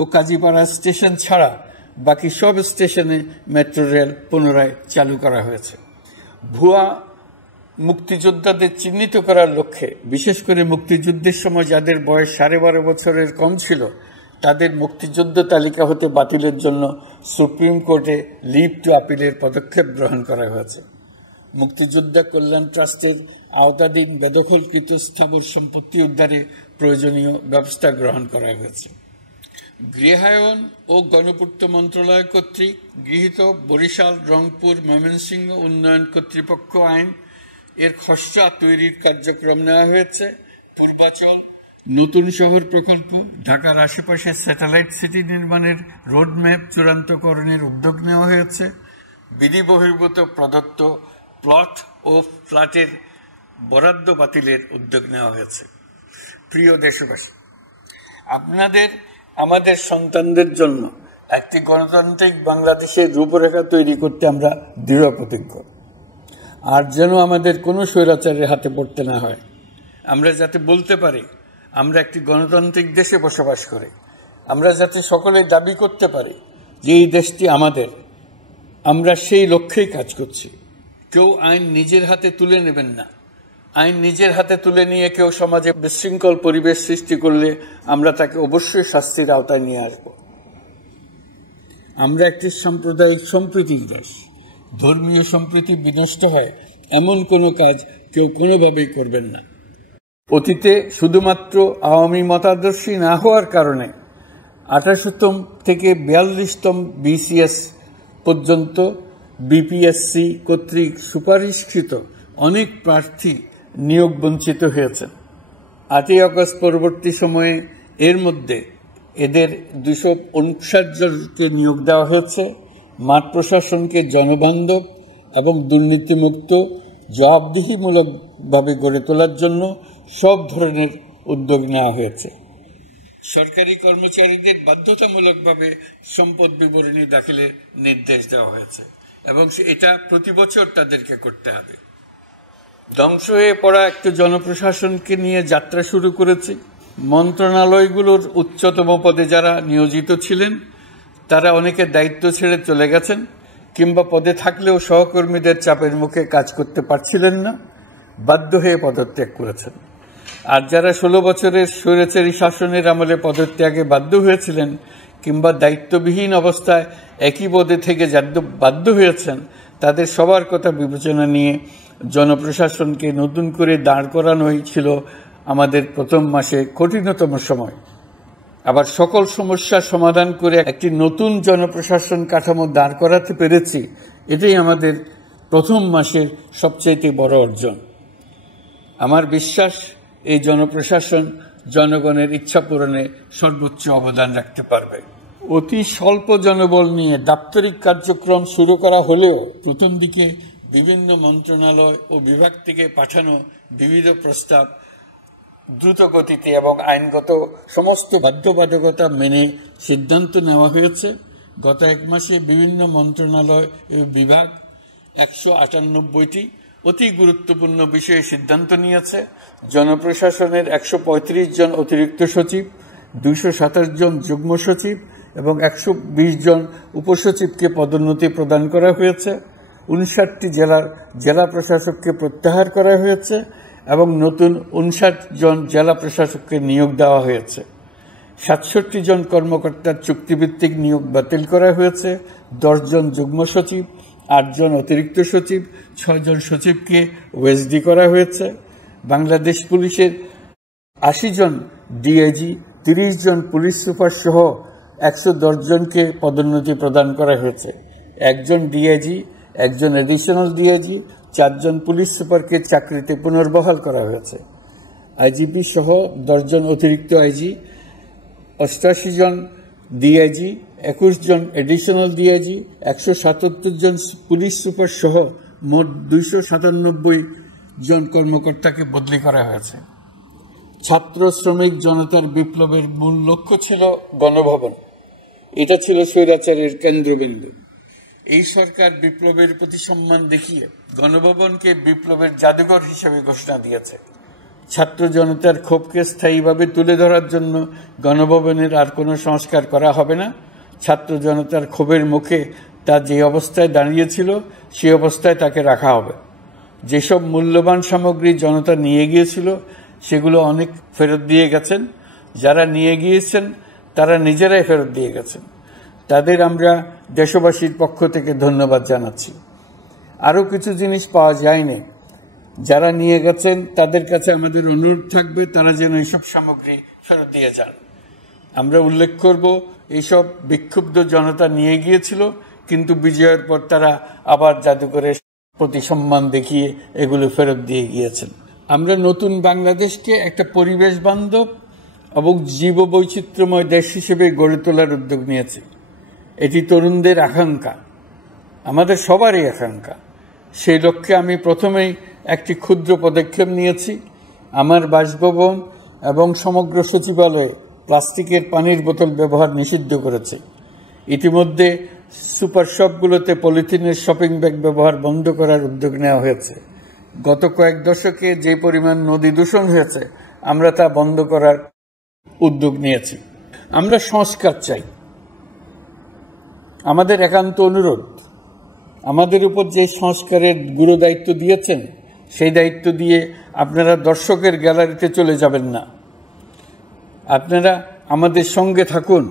ও কাজীপাড়া স্টেশন ছাড়া বাকি সব স্টেশনে মেট্রো রেল পুনরায় চালু করা হয়েছে। ভুয়া মুক্তিযোদ্ধাদের চিহ্নিত করার লক্ষ্যে বিশেষ করে মুক্তিযুদ্ধের সময় যাদের বয়স 12.5 বছরের কম ছিল তাদের মুক্তিযুদ্ধ তালিকা হতে বাতিলের জন্য সুপ্রিম কোর্টে লিভ টু আপিলের পদক্ষেপ গ্রহণ করা হয়েছে। মুক্তিযোদ্ধা কল্যাণ ট্রাস্টের আওতাধীন বেদখলকৃত স্থাবর সম্পত্তি উদ্ধারে প্রয়োজনীয় ব্যবস্থা গ্রহণ করা হয়েছে। গৃহায়ন ও গণপূর্ত মন্ত্রণালয় কর্তৃক গৃহীত বরিশাল, রংপুর, ময়মনসিংহ উন্নয়ন কর্তৃপক্ষ আইন এর খসড়া তৈরির কার্যক্রম নেওয়া হয়েছে। পূর্বাচল নতুন শহর প্রকল্প, ঢাকার আশেপাশে স্যাটেলাইট সিটি নির্মাণের রোডম্যাপ চূড়ান্তকরণের উদ্যোগ নেওয়া হয়েছে। বিধি বহির্ভূত প্রদত্ত প্লট ও ফ্ল্যাটের বরাদ্দ বাতিলের উদ্যোগ নেওয়া হয়েছে। প্রিয় দেশবাসী, আপনাদের আমাদের সন্তানদের জন্য একটি গণতান্ত্রিক বাংলাদেশের রূপরেখা তৈরি করতে আমরা দৃঢ় প্রতিজ্ঞ। আর যেন আমাদের কোনো স্বৈরাচারের হাতে পড়তে না হয়। আমরা যাতে বলতে পারি আমরা একটি গণতান্ত্রিক দেশে বসবাস করি। আমরা যাতে সকলে দাবি করতে পারি যে এই দেশটি আমাদের। আমরা সেই লক্ষ্যেই কাজ করছি। কেউ আইন নিজের হাতে তুলে নেবেন না। আইন নিজের হাতে তুলে নিয়ে কেউ সমাজে বিশৃঙ্খল পরিবেশ সৃষ্টি করলে আমরা তাকে অবশ্যই শাস্তির আওতায় নিয়ে আসব। আমরা একটি সাম্প্রদায়িক সম্প্রীতির দেশ। ধর্মীয় সম্প্রীতি বিনষ্ট হয় এমন কোনো কাজ কেউ কোনোভাবেই করবেন না। অতীতে শুধুমাত্র আওয়ামী মতাদর্শী না হওয়ার কারণে 18তম থেকে 42তম বিসিএস পর্যন্ত বিপিএসসি কর্তৃক সুপারিশকৃত অনেক প্রার্থী নিয়োগ বঞ্চিত হয়েছেন। 8ই আগস্ট পরবর্তী সময়ে এর মধ্যে এদের 259 জনকে নিয়োগ দেওয়া হয়েছে। মাঠ প্রশাসনকে জনবান্ধব এবং দুর্নীতিমুক্ত জবাবদিহিমূলকভাবে গড়ে তোলার জন্য সব ধরনের উদ্যোগ নেওয়া হয়েছে। সরকারি কর্মচারীদের বাধ্যতামূলকভাবে সম্পদ বিবরণী দাখিলের নির্দেশ দেওয়া হয়েছে এবং এটা প্রতি বছর তাদেরকে করতে হবে। ধ্বংস হয়ে পড়া একটু জনপ্রশাসনকে নিয়ে যাত্রা শুরু করেছি। মন্ত্রণালয়গুলোর উচ্চতম পদে যারা নিয়োজিত ছিলেন তারা অনেকে দায়িত্ব ছেড়ে চলে গেছেন, কিংবা পদে থাকলেও সহকর্মীদের চাপের মুখে কাজ করতে পারছিলেন না, বাধ্য হয়ে পদত্যাগ করেছেন। আর যারা 16 বছরের স্বৈরাচারী শাসনের আমলে পদত্যাগে বাধ্য হয়েছিলেন কিংবা দায়িত্ববিহীন অবস্থায় একই পদে থেকে বাধ্য হয়েছেন, তাদের সবার কথা বিবেচনা নিয়ে জনপ্রশাসনকে নতুন করে দাঁড় করানোই ছিল আমাদের প্রথম মাসে কঠিনতম সময়। আবার সকল সমস্যার সমাধান করে একটি নতুন জনপ্রশাসন কাঠামো দাঁড় করাতে পেরেছি, এটাই আমাদের প্রথম মাসের সবচাইতে বড় অর্জন। আমার বিশ্বাস এই জনপ্রশাসন জনগণের ইচ্ছা পূরণে সর্বোচ্চ অবদান রাখতে পারবে। অতি স্বল্প জনবল নিয়ে দাপ্তরিক কার্যক্রম শুরু করা হলেও প্রথম দিকে বিভিন্ন মন্ত্রণালয় ও বিভাগ থেকে পাঠানো বিবিধ প্রস্তাব দ্রুত গতিতে এবং আইনগত সমস্ত বাধ্যবাধকতা মেনে সিদ্ধান্ত নেওয়া হয়েছে। গত এক মাসে বিভিন্ন মন্ত্রণালয় ও বিভাগ 198টি অতি গুরুত্বপূর্ণ বিষয়ে সিদ্ধান্ত নিয়েছে। জনপ্রশাসনের 135 জন অতিরিক্ত সচিব, 227 জন যুগ্ম সচিব এবং 120 জন উপসচিবকে পদোন্নতি প্রদান করা হয়েছে। 59টি জেলার জেলা প্রশাসককে প্রত্যাহার করা হয়েছে এবং নতুন 59 জন জেলা প্রশাসককে নিয়োগ দেওয়া হয়েছে। 67 জন কর্মকর্তার চুক্তিভিত্তিক নিয়োগ বাতিল করা হয়েছে। 10 জন যুগ্ম সচিব, 8 জন অতিরিক্ত সচিব, 6 জন সচিবকে ওএসডি করা হয়েছে। বাংলাদেশ পুলিশের 80 জন ডিআইজি, 30 জন পুলিশ সুপার সহ 110 জনকে পদোন্নতি প্রদান করা হয়েছে। 1 জন ডিআইজি, 1 জন অ্যাডিশনাল ডিআইজি, 4 জন পুলিশ সুপারকে চাকরিতে পুনর্বহাল করা হয়েছে। আইজিপি সহ 10 জন অতিরিক্ত আইজি, 88 জন ডিআইজি, 21 জন অ্যাডিশনাল ডিআইজি, 177 জন পুলিশ সুপার সহ মোট 297 জন কর্মকর্তাকে বদলি করা হয়েছে। ছাত্র শ্রমিক জনতার বিপ্লবের মূল লক্ষ্য ছিল গণভবন। এটা ছিল স্বৈরাচারের কেন্দ্রবিন্দু। এই সরকার বিপ্লবের প্রতি সম্মান দেখিয়ে গণভবনকে বিপ্লবের জাদুঘর হিসেবে ঘোষণা দিয়েছে। ছাত্র জনতার ক্ষোভকে স্থায়ীভাবে তুলে ধরার জন্য গণভবনের আর কোনো সংস্কার করা হবে না। ছাত্র জনতার ক্ষোভের মুখে তা যে অবস্থায় দাঁড়িয়েছিল সেই অবস্থায় তাকে রাখা হবে। যেসব মূল্যবান সামগ্রী জনতা নিয়ে গিয়েছিল সেগুলো অনেক ফেরত দিয়ে গেছেন। যারা নিয়ে গিয়েছেন তারা নিজেরাই ফেরত দিয়ে গেছেন। তাদের আমরা দেশবাসীর পক্ষ থেকে ধন্যবাদ জানাচ্ছি। আরও কিছু জিনিস পাওয়া যায়নি, যারা নিয়ে গেছেন তাদের কাছে আমাদের অনুরোধ থাকবে তারা যেন এইসব সামগ্রী ফেরত দিয়ে যান। আমরা উল্লেখ করব এইসব বিক্ষুব্ধ জনতা নিয়ে গিয়েছিল, কিন্তু বিজয়ের পর তারা আবার জাদুঘরের প্রতি সম্মান দেখিয়ে এগুলো ফেরত দিয়ে গিয়েছেন। আমরা নতুন বাংলাদেশকে একটা পরিবেশ বান্ধব এবং জীববৈচিত্র্যময় দেশ হিসেবে গড়ে তোলার উদ্যোগ নিয়েছি। এটি তরুণদের আকাঙ্ক্ষা, আমাদের সবারই আকাঙ্ক্ষা। সেই লক্ষ্যে আমি প্রথমেই একটি ক্ষুদ্র পদক্ষেপ নিয়েছি। আমার বাসভবন এবং সমগ্র সচিবালয়ে প্লাস্টিকের পানির বোতল ব্যবহার নিষিদ্ধ করেছে। ইতিমধ্যে সুপার শপগুলোতে পলিথিনের শপিং ব্যাগ ব্যবহার বন্ধ করার উদ্যোগ নেওয়া হয়েছে। গত কয়েক দশকে যে পরিমাণ নদী দূষণ হয়েছে আমরা তা বন্ধ করার উদ্যোগ নিয়েছি। আমরা সংস্কার চাই। আমাদের একান্ত অনুরোধ, আমাদের উপর যে সংস্কারের গুরুদায়িত্ব দিয়েছেন সেই দায়িত্ব দিয়ে আপনারা দর্শকের গ্যালারিতে চলে যাবেন না। আপনারা আমাদের সঙ্গে থাকুন,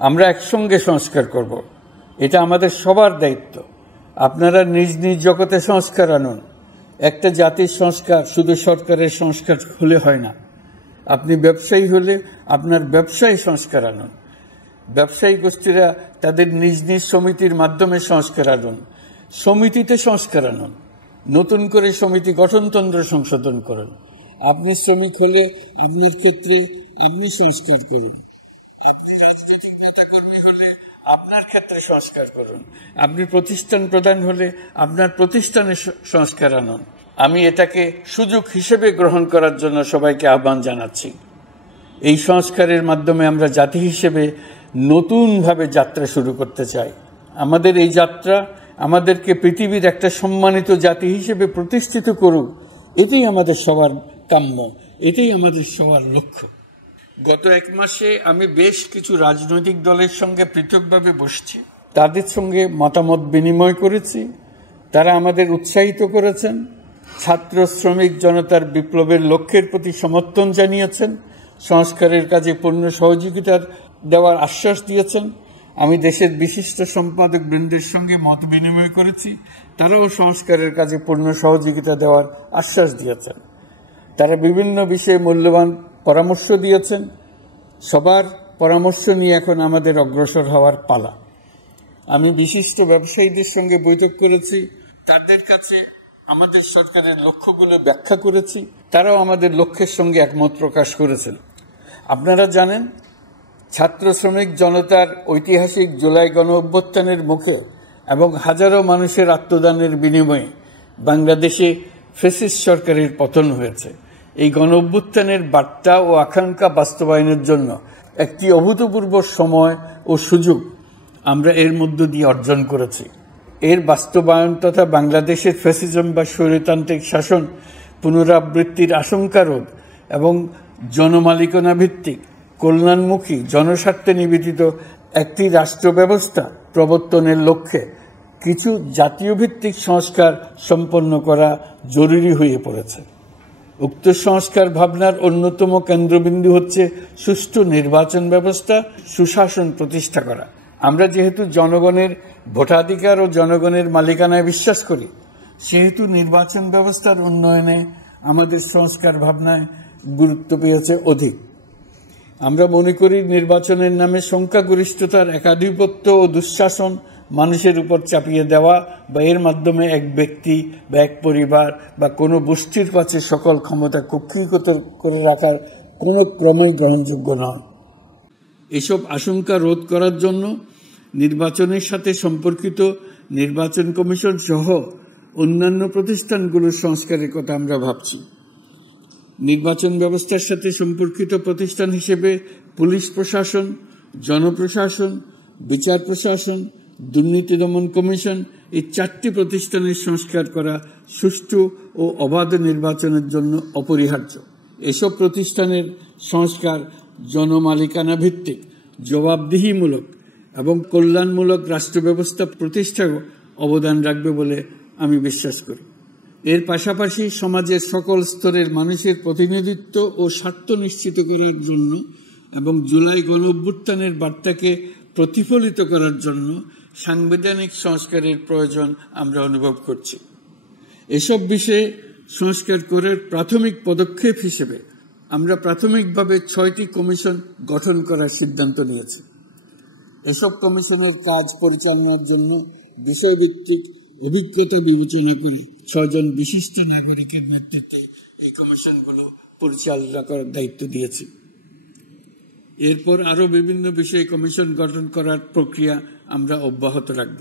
আমরা একসঙ্গে সংস্কার করব। এটা আমাদের সবার দায়িত্ব। আপনারা নিজ নিজ জগতে সংস্কার আনুন। একটা জাতির সংস্কার শুধু সরকারের সংস্কার হলে হয় না। আপনি ব্যবসায়ী হলে আপনার ব্যবসায় সংস্কার আনুন। ব্যবসায়ী গোষ্ঠীরা তাদের নিজ নিজ সমিতির মাধ্যমে সংস্কার আনুন। সমিতিতে সংস্কার আনুন। নতুন করে সমিতি গঠনতন্ত্র সংশোধন করুন। আপনি শ্রমিক হলে আপনার ক্ষেত্রে আপনি সংস্কার করুন। আপনি রাজনৈতিক নেতাকর্মী হলে আপনার ক্ষেত্রে সংস্কার করুন। আপনি প্রতিষ্ঠান প্রধান হলে আপনার প্রতিষ্ঠানে সংস্কার আনুন। আমি এটাকে সুযোগ হিসেবে গ্রহণ করার জন্য সবাইকে আহ্বান জানাচ্ছি। এই সংস্কারের মাধ্যমে আমরা জাতি হিসেবে নতুনভাবে যাত্রা শুরু করতে চাই। আমাদের এই যাত্রা আমাদেরকে পৃথিবীর একটা সম্মানিত জাতি হিসেবে প্রতিষ্ঠিত করুক, এটাই আমাদের সবার কাম্য, এটাই আমাদের সবার লক্ষ্য। গত এক মাসে আমি বেশ কিছু রাজনৈতিক দলের সঙ্গে পৃথকভাবে বসছি, তাদের সঙ্গে মতামত বিনিময় করেছি। তারা আমাদের উৎসাহিত করেছেন, ছাত্র শ্রমিক জনতার বিপ্লবের লক্ষ্যের প্রতি সমর্থন জানিয়েছেন, সংস্কারের কাজে পূর্ণ সহযোগিতা দেওয়ার আশ্বাস দিয়েছেন। আমি দেশের বিশিষ্ট সম্পাদক বৃন্দের সঙ্গে মত বিনিময় করেছি, তারাও সংস্কারের কাজে পূর্ণ সহযোগিতা দেওয়ার আশ্বাস দিয়েছেন। তারা বিভিন্ন বিষয়ে মূল্যবান পরামর্শ দিয়েছেন। সবার পরামর্শ নিয়ে এখন আমাদের অগ্রসর হওয়ার পালা। আমি বিশিষ্ট ব্যবসায়ীদের সঙ্গে বৈঠক করেছি, তাদের কাছে আমাদের সরকারের লক্ষ্যগুলো ব্যাখ্যা করেছি, তারাও আমাদের লক্ষ্যের সঙ্গে একমত প্রকাশ করেছেন। আপনারা জানেন, ছাত্র শ্রমিক জনতার ঐতিহাসিক জুলাই গণ অভ্যুত্থানের মুখে এবং হাজারো মানুষের আত্মদানের বিনিময়ে বাংলাদেশে ফ্যাসিস্ট সরকারের পতন হয়েছে। এই গণ অভ্যুত্থানের বার্তা ও আকাঙ্ক্ষা বাস্তবায়নের জন্য একটি অভূতপূর্ব সময় ও সুযোগ আমরা এর মধ্য দিয়ে অর্জন করেছি। এর বাস্তবায়ন তথা বাংলাদেশের ফ্যাসিজম বা স্বৈরতান্ত্রিক শাসন পুনরাবৃত্তির আশঙ্কা রোধ এবং জনমালিকানা ভিত্তিক কল্যাণমুখী জনস্বার্থে নিবেদিত একটি রাষ্ট্র ব্যবস্থা প্রবর্তনের লক্ষ্যে কিছু জাতীয় ভিত্তিক সংস্কার সম্পন্ন করা জরুরি হয়ে পড়েছে। উক্ত সংস্কার ভাবনার অন্যতম কেন্দ্রবিন্দু হচ্ছে সুষ্ঠু নির্বাচন ব্যবস্থা, সুশাসন প্রতিষ্ঠা করা। আমরা যেহেতু জনগণের ভোটাধিকার ও জনগণের মালিকানায় বিশ্বাস করি, সেহেতু নির্বাচন ব্যবস্থার উন্নয়নে আমাদের সংস্কার ভাবনায় গুরুত্ব পেয়েছে অধিক। আমরা মনে করি নির্বাচনের নামে সংখ্যাগরিষ্ঠতার একাধিপত্য ও দুঃশাসন মানুষের উপর চাপিয়ে দেওয়া বা এর মাধ্যমে এক ব্যক্তি বা এক পরিবার বা কোনো গোষ্ঠীর কাছে সকল ক্ষমতা কক্ষীগত করে রাখার কোনো ক্রমেই গ্রহণযোগ্য নয়। এসব আশঙ্কা রোধ করার জন্য নির্বাচনের সাথে সম্পর্কিত নির্বাচন কমিশন সহ অন্যান্য প্রতিষ্ঠানগুলোর সংস্কারের কথা আমরা ভাবছি। নির্বাচন ব্যবস্থার সাথে সম্পর্কিত প্রতিষ্ঠান হিসেবে পুলিশ প্রশাসন, জনপ্রশাসন, বিচার প্রশাসন, দুর্নীতি দমন কমিশন এই 4টি প্রতিষ্ঠানের সংস্কার করা সুষ্ঠু ও অবাধ নির্বাচনের জন্য অপরিহার্য। এসব প্রতিষ্ঠানের সংস্কার জনমালিকানা ভিত্তিক, জবাবদিহিমূলক এবং কল্যাণমূলক রাষ্ট্র ব্যবস্থা প্রতিষ্ঠায় অবদান রাখবে বলে আমি বিশ্বাস করি। এর পাশাপাশি সমাজের সকল স্তরের মানুষের প্রতিনিধিত্ব ও স্বার্থ নিশ্চিত করার জন্য এবং জুলাই গণ অভ্যুত্থানের বার্তাকে প্রতিফলিত করার জন্য সাংবিধানিক সংস্কারের প্রয়োজন আমরা অনুভব করছি। এসব বিষয়ে সংস্কার করার প্রাথমিক পদক্ষেপ হিসেবে আমরা প্রাথমিকভাবে 6টি কমিশন গঠন করার সিদ্ধান্ত নিয়েছি। এসব কমিশনের কাজ পরিচালনার জন্য বিষয়ভিত্তিক অভিজ্ঞতা বিবেচনা করে 6 জন বিশিষ্ট নাগরিকের নেতৃত্বে এই কমিশনগুলো পরিচালনা করার দায়িত্ব দিয়েছি। এরপর আরও বিভিন্ন বিষয়ে কমিশন গঠন করার প্রক্রিয়া আমরা অব্যাহত রাখব।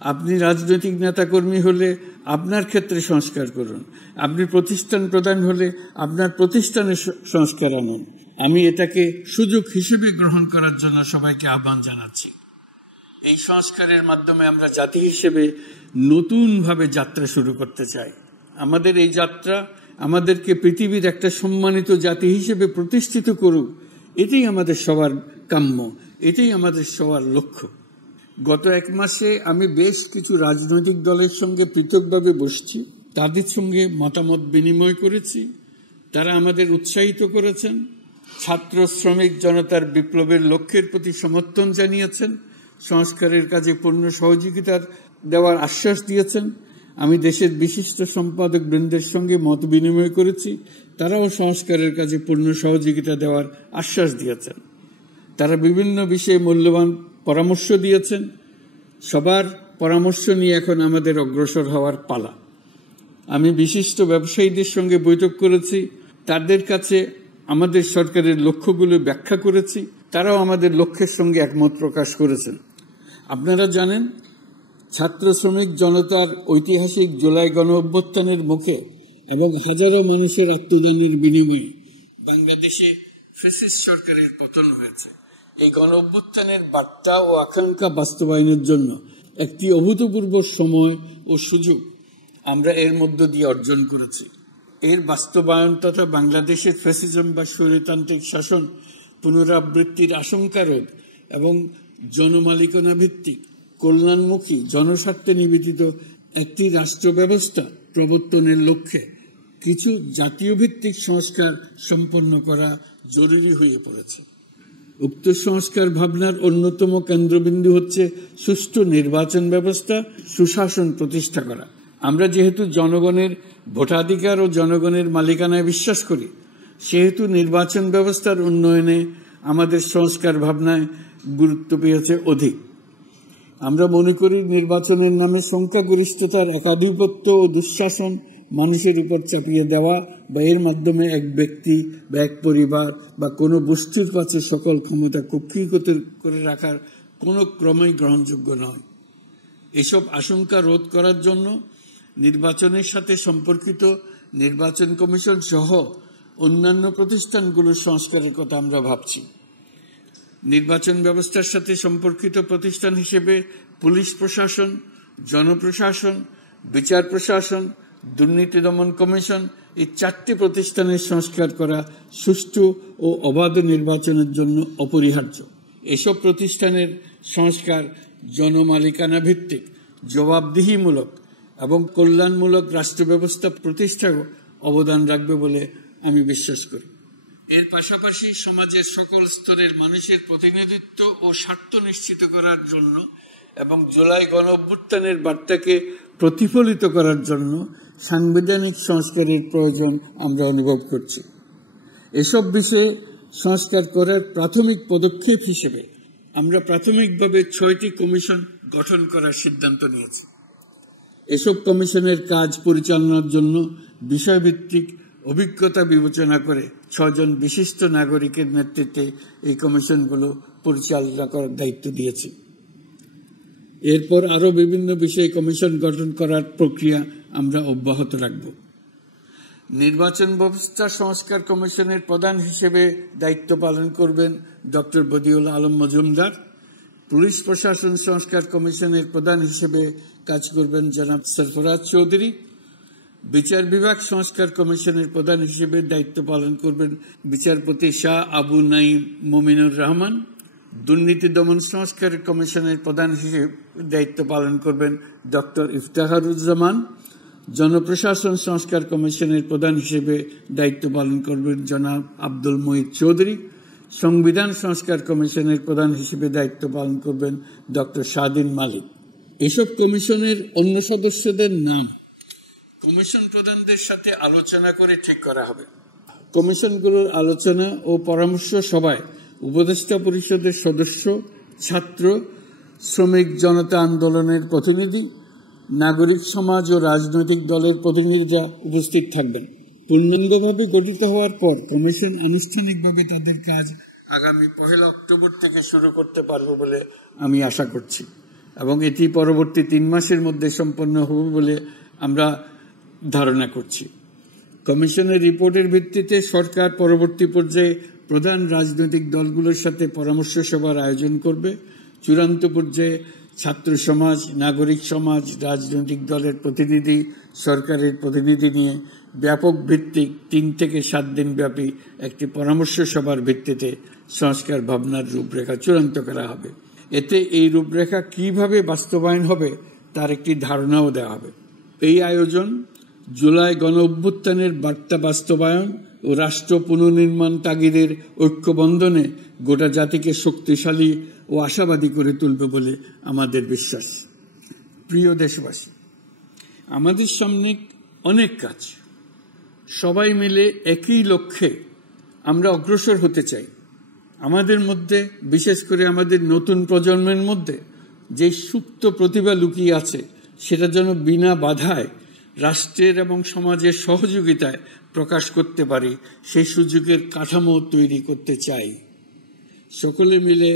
আপনি রাজনৈতিক নেতাকর্মী হলে আপনার ক্ষেত্রে সংস্কার করুন। আপনি প্রতিষ্ঠান প্রধান হলে আপনার প্রতিষ্ঠানে সংস্কার আনুন। আমি এটাকে সুযোগ হিসেবে গ্রহণ করার জন্য সবাইকে আহ্বান জানাচ্ছি। এই সংস্কারের মাধ্যমে আমরা জাতি হিসেবে নতুনভাবে যাত্রা শুরু করতে চাই। আমাদের এই যাত্রা আমাদেরকে পৃথিবীর একটা সম্মানিত জাতি হিসেবে প্রতিষ্ঠিত করুক, এটাই আমাদের সবার কাম্য, এটাই আমাদের সবার লক্ষ্য। গত এক মাসে আমি বেশ কিছু রাজনৈতিক দলের সঙ্গে পৃথকভাবে বসছি, তাদের সঙ্গে মতামত বিনিময় করেছি। তারা আমাদের উৎসাহিত করেছেন, ছাত্র শ্রমিক জনতার বিপ্লবের লক্ষ্যের প্রতি সমর্থন জানিয়েছেন, সংস্কারের কাজে পূর্ণ সহযোগিতার দেওয়ার আশ্বাস দিয়েছেন। আমি দেশের বিশিষ্ট সম্পাদক বৃন্দের সঙ্গে মত বিনিময় করেছি, তারাও সংস্কারের কাজে পূর্ণ সহযোগিতা দেওয়ার আশ্বাস দিয়েছেন। তারা বিভিন্ন বিষয়ে মূল্যবান পরামর্শ দিয়েছেন। সবার পরামর্শ নিয়ে এখন আমাদের অগ্রসর হওয়ার পালা। আমি বিশিষ্ট ব্যবসায়ীদের সঙ্গে বৈঠক করেছি, তাদের কাছে আমাদের সরকারের লক্ষ্যগুলো ব্যাখ্যা করেছি, তারাও আমাদের লক্ষ্যের সঙ্গে একমত প্রকাশ করেছেন। আপনারা জানেন, ছাত্র শ্রমিক জনতার ঐতিহাসিক জুলাই গণ অভ্যুত্থানের মুখে এবং হাজারো মানুষের আত্মদানের বিনিময়ে বাংলাদেশে ফ্যাসিস্ট সরকারের পতন হয়েছে। এই গণ অভ্যুত্থানের বার্তা ও আকাঙ্ক্ষা বাস্তবায়নের জন্য একটি অভূতপূর্ব সময় ও সুযোগ আমরা এর মধ্য দিয়ে অর্জন করেছি। এর বাস্তবায়ন তথা বাংলাদেশের ফ্যাসিজম বা স্বৈরতান্ত্রিক শাসন পুনরাবৃত্তির আশঙ্কা রোধ এবং জনমালিকানা ভিত্তিক কল্যাণমুখী জনস্বার্থে নিবেদিত একটি রাষ্ট্র ব্যবস্থা প্রবর্তনের লক্ষ্যে কিছু জাতীয় ভিত্তিক সংস্কার সম্পন্ন করা জরুরি হয়ে পড়েছে। উক্ত সংস্কার ভাবনার অন্যতম কেন্দ্রবিন্দু হচ্ছে সুষ্ঠু নির্বাচন ব্যবস্থা, সুশাসন প্রতিষ্ঠা করা। আমরা যেহেতু জনগণের ভোটাধিকার ও জনগণের মালিকানায় বিশ্বাস করি, সেহেতু নির্বাচন ব্যবস্থার উন্নয়নে আমাদের সংস্কার ভাবনায় গুরুত্ব পেয়েছে অধিক। আমরা মনে করি নির্বাচনের নামে সংখ্যাগরিষ্ঠতার একাধিপত্য ও দুঃশাসন মানুষের উপর চাপিয়ে দেওয়া বা এর মাধ্যমে এক ব্যক্তি বা এক পরিবার বা কোনো গোষ্ঠীর কাছে সকল ক্ষমতা কক্ষীভূত করে রাখার কোনো ক্রমেই গ্রহণযোগ্য নয়। এসব আশঙ্কা রোধ করার জন্য নির্বাচনের সাথে সম্পর্কিত নির্বাচন কমিশন সহ অন্যান্য প্রতিষ্ঠানগুলোর সংস্কারের কথা আমরা ভাবছি। নির্বাচন ব্যবস্থার সাথে সম্পর্কিত প্রতিষ্ঠান হিসেবে পুলিশ প্রশাসন, জনপ্রশাসন, বিচার প্রশাসন, দুর্নীতি দমন কমিশন এই 4টি প্রতিষ্ঠানের সংস্কার করা সুষ্ঠু ও অবাধ নির্বাচনের জন্য অপরিহার্য। এসব প্রতিষ্ঠানের সংস্কার জনমালিকানা ভিত্তিক, জবাবদিহিমূলক এবং কল্যাণমূলক রাষ্ট্র ব্যবস্থা প্রতিষ্ঠাও অবদান রাখবে বলে আমি বিশ্বাস করি। এর পাশাপাশি সমাজের সকল স্তরের মানুষের প্রতিনিধিত্ব ও স্বার্থ নিশ্চিত করার জন্য এবং জুলাই গণ অভ্যুত্থানের বার্তাকে প্রতিফলিত করার জন্য সাংবিধানিক সংস্কারের প্রয়োজন আমরা অনুভব করছি। এসব বিষয়ে সংস্কার করার প্রাথমিক পদক্ষেপ হিসেবে আমরা প্রাথমিকভাবে 6টি কমিশন গঠন করার সিদ্ধান্ত নিয়েছি। এসব কমিশনের কাজ পরিচালনার জন্য বিষয়ভিত্তিক অভিজ্ঞতা বিবেচনা করে 6 জন বিশিষ্ট নাগরিকের নেতৃত্বে এই কমিশনগুলো পরিচালনা করার দায়িত্ব দিয়েছি। এরপর আরও বিভিন্ন বিষয়ে কমিশন গঠন করার প্রক্রিয়া আমরা অব্যাহত রাখব। নির্বাচন ব্যবস্থা সংস্কার কমিশনের প্রধান হিসেবে দায়িত্ব পালন করবেন ডক্টর বদিউল আলম মজুমদার। পুলিশ প্রশাসন সংস্কার কমিশনের প্রধান হিসেবে কাজ করবেন জনাব সরফরাজ চৌধুরী। বিচার বিভাগ সংস্কার কমিশনের প্রধান হিসেবে দায়িত্ব পালন করবেন বিচারপতি শাহ আবু নাইম মুমিনুর রহমান। দুর্নীতি দমন সংস্কার কমিশনের প্রধান হিসেবে দায়িত্ব পালন করবেন ডক্টর ইফতেখারুজ্জামান। জনপ্রশাসন সংস্কার কমিশনের প্রধান হিসেবে দায়িত্ব পালন করবেন জনাব আব্দুল মুহিত চৌধুরী। সংবিধান সংস্কার কমিশনের প্রধান হিসেবে দায়িত্ব পালন করবেন ডক্টর শাহদিন মালিক। এসব কমিশনের অন্য সদস্যদের নাম কমিশন প্রধানদের সাথে আলোচনা করে ঠিক করা হবে। কমিশনগুলোর আলোচনা ও পরামর্শ সভায় উপদেষ্টা পরিষদের সদস্য, ছাত্র শ্রমিক জনতা আন্দোলনের প্রতিনিধি, নাগরিক সমাজ ও রাজনৈতিক দলের প্রতিনিধিরা উপস্থিত থাকবেন। পূর্ণাঙ্গভাবে গঠিত হওয়ার পর কমিশন আনুষ্ঠানিকভাবে তাদের কাজ আগামী 1 অক্টোবর থেকে শুরু করতে পারবে বলে আমি আশা করছি এবং এটি পরবর্তী 3 মাসের মধ্যে সম্পন্ন হবে বলে আমরা ধারণা করছি। কমিশনের রিপোর্টের ভিত্তিতে সরকার পরবর্তী পর্যায়ে প্রধান রাজনৈতিক দলগুলোর সাথে পরামর্শ সভার আয়োজন করবে। চূড়ান্ত পর্যায়ে ছাত্র সমাজ, নাগরিক সমাজ, রাজনৈতিক দলের প্রতিনিধি, সরকারের প্রতিনিধি নিয়ে ব্যাপক ভিত্তিক 3 থেকে 7 দিন ব্যাপী একটি পরামর্শ সভার ভিত্তিতে সংস্কার ভাবনার রূপরেখা চূড়ান্ত করা হবে। এতে এই রূপরেখা কিভাবে বাস্তবায়ন হবে তার একটি ধারণাও দেওয়া হবে। এই আয়োজন জুলাই গণঅভ্যুত্থানের বার্তা বাস্তবায়ন ও রাষ্ট্র পুনর্নির্মাণ তাগিদের ঐক্যবন্ধনে গোটা জাতিকে শক্তিশালী ও আশাবাদী করে তুলবে বলে আমাদের বিশ্বাস। প্রিয় দেশবাসী, আমাদের সামনে অনেক কাজ। সবাই মিলে একই লক্ষ্যে আমরা অগ্রসর হতে চাই। আমাদের মধ্যে, বিশেষ করে আমাদের নতুন প্রজন্মের মধ্যে যে সুপ্ত প্রতিভা লুকিয়ে আছে, সেটা যেন বিনা বাধায় রাষ্ট্রের এবং সমাজের সহযোগিতায় প্রকাশ করতে পারি, সেই সুযোগের কাঠামো তৈরি করতে চাই। সকলে মিলে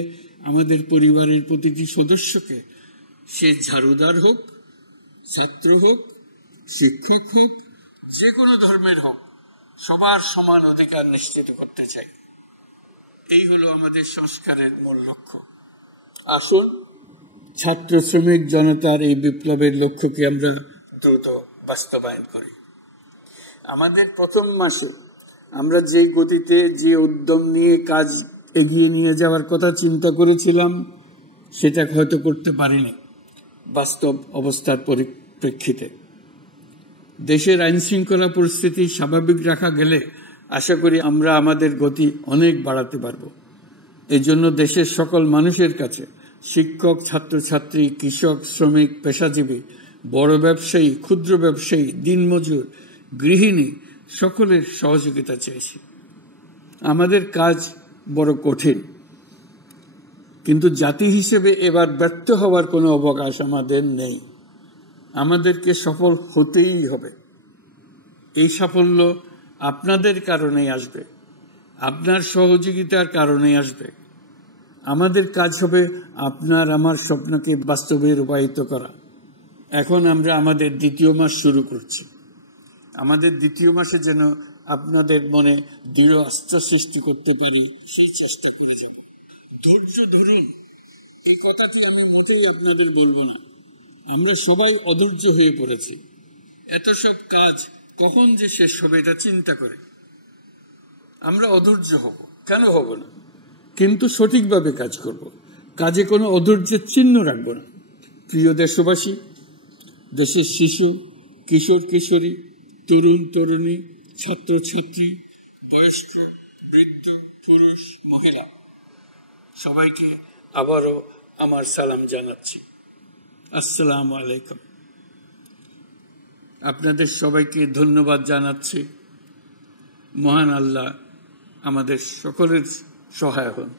আমাদের পরিবারের প্রতিটি সদস্যকে, সে ঝাড়ুদার হোক, ছাত্র হোক, শিক্ষক হোক, যে কোনো ধর্মের হোক, সবার সমান অধিকার নিশ্চিত করতে চাই। এই হলো আমাদের সংস্কারের মূল লক্ষ্য। আসুন ছাত্র শ্রমিক জনতার এই বিপ্লবের লক্ষ্যকে আমরা দ্রুত বাস্তবায়ন করি। আমাদের প্রথম মাসে আমরা যে গতিতে, যে উদ্যম নিয়ে কাজ এগিয়ে নিয়ে যাওয়ার কথা চিন্তা করেছিলাম, সেটা হয়তো করতে পারিনি বাস্তব অবস্থার পরিপ্রেক্ষিতে। দেশের আইন শৃঙ্খলা পরিস্থিতি স্বাভাবিক রাখা গেলে আশা করি আমরা আমাদের গতি অনেক বাড়াতে পারব। এই জন্য দেশের সকল মানুষের কাছে, শিক্ষক, ছাত্রছাত্রী, কৃষক, শ্রমিক, পেশাজীবী, বড় ব্যবসায়ী, ক্ষুদ্র ব্যবসায়ী, দিনমজুর, গৃহিণী, সকলের সহযোগিতা চাইছি। আমাদের কাজ বড় কঠিন, কিন্তু জাতি হিসেবে এবার ব্যর্থ হওয়ার কোনো অবকাশ আমাদের নেই। আমাদেরকে সফল হতেই হবে। এই সাফল্য আপনাদের কারণেই আসবে, আপনার সহযোগিতার কারণেই আসবে। আমাদের কাজ হবে আপনার আমার স্বপ্নকে বাস্তবে রূপায়িত করা। এখন আমরা আমাদের দ্বিতীয় মাস শুরু করছি। আমাদের দ্বিতীয় মাসে যেন আপনাদের মনে দৃঢ় আস্থা সৃষ্টি করতে পারি, সেই চেষ্টা করে যাব। ধৈর্য ধরুন, এই কথাটি আমি মোটেই আপনাদের বলবো না। আমরা সবাই অধৈর্য হয়ে পড়েছি। এত সব কাজ কখন যে শেষ হবে এটা চিন্তা করে আমরা অধৈর্য হব। কেন হব না? কিন্তু সঠিকভাবে কাজ করব, কাজে কোনো অধৈর্যের চিহ্ন রাখব না। প্রিয় দেশবাসী, দেশের শিশু, কিশোর কিশোরী, তরুণ তরুণী, ছাত্রছাত্রী, বয়স্ক, বৃদ্ধ, পুরুষ, মহিলা, সবাইকে আবারও আমার সালাম জানাচ্ছি। আসসালামু আলাইকুম। আপনাদের সবাইকে ধন্যবাদ জানাচ্ছি। মহান আল্লাহ আমাদের সকলের সহায় হন।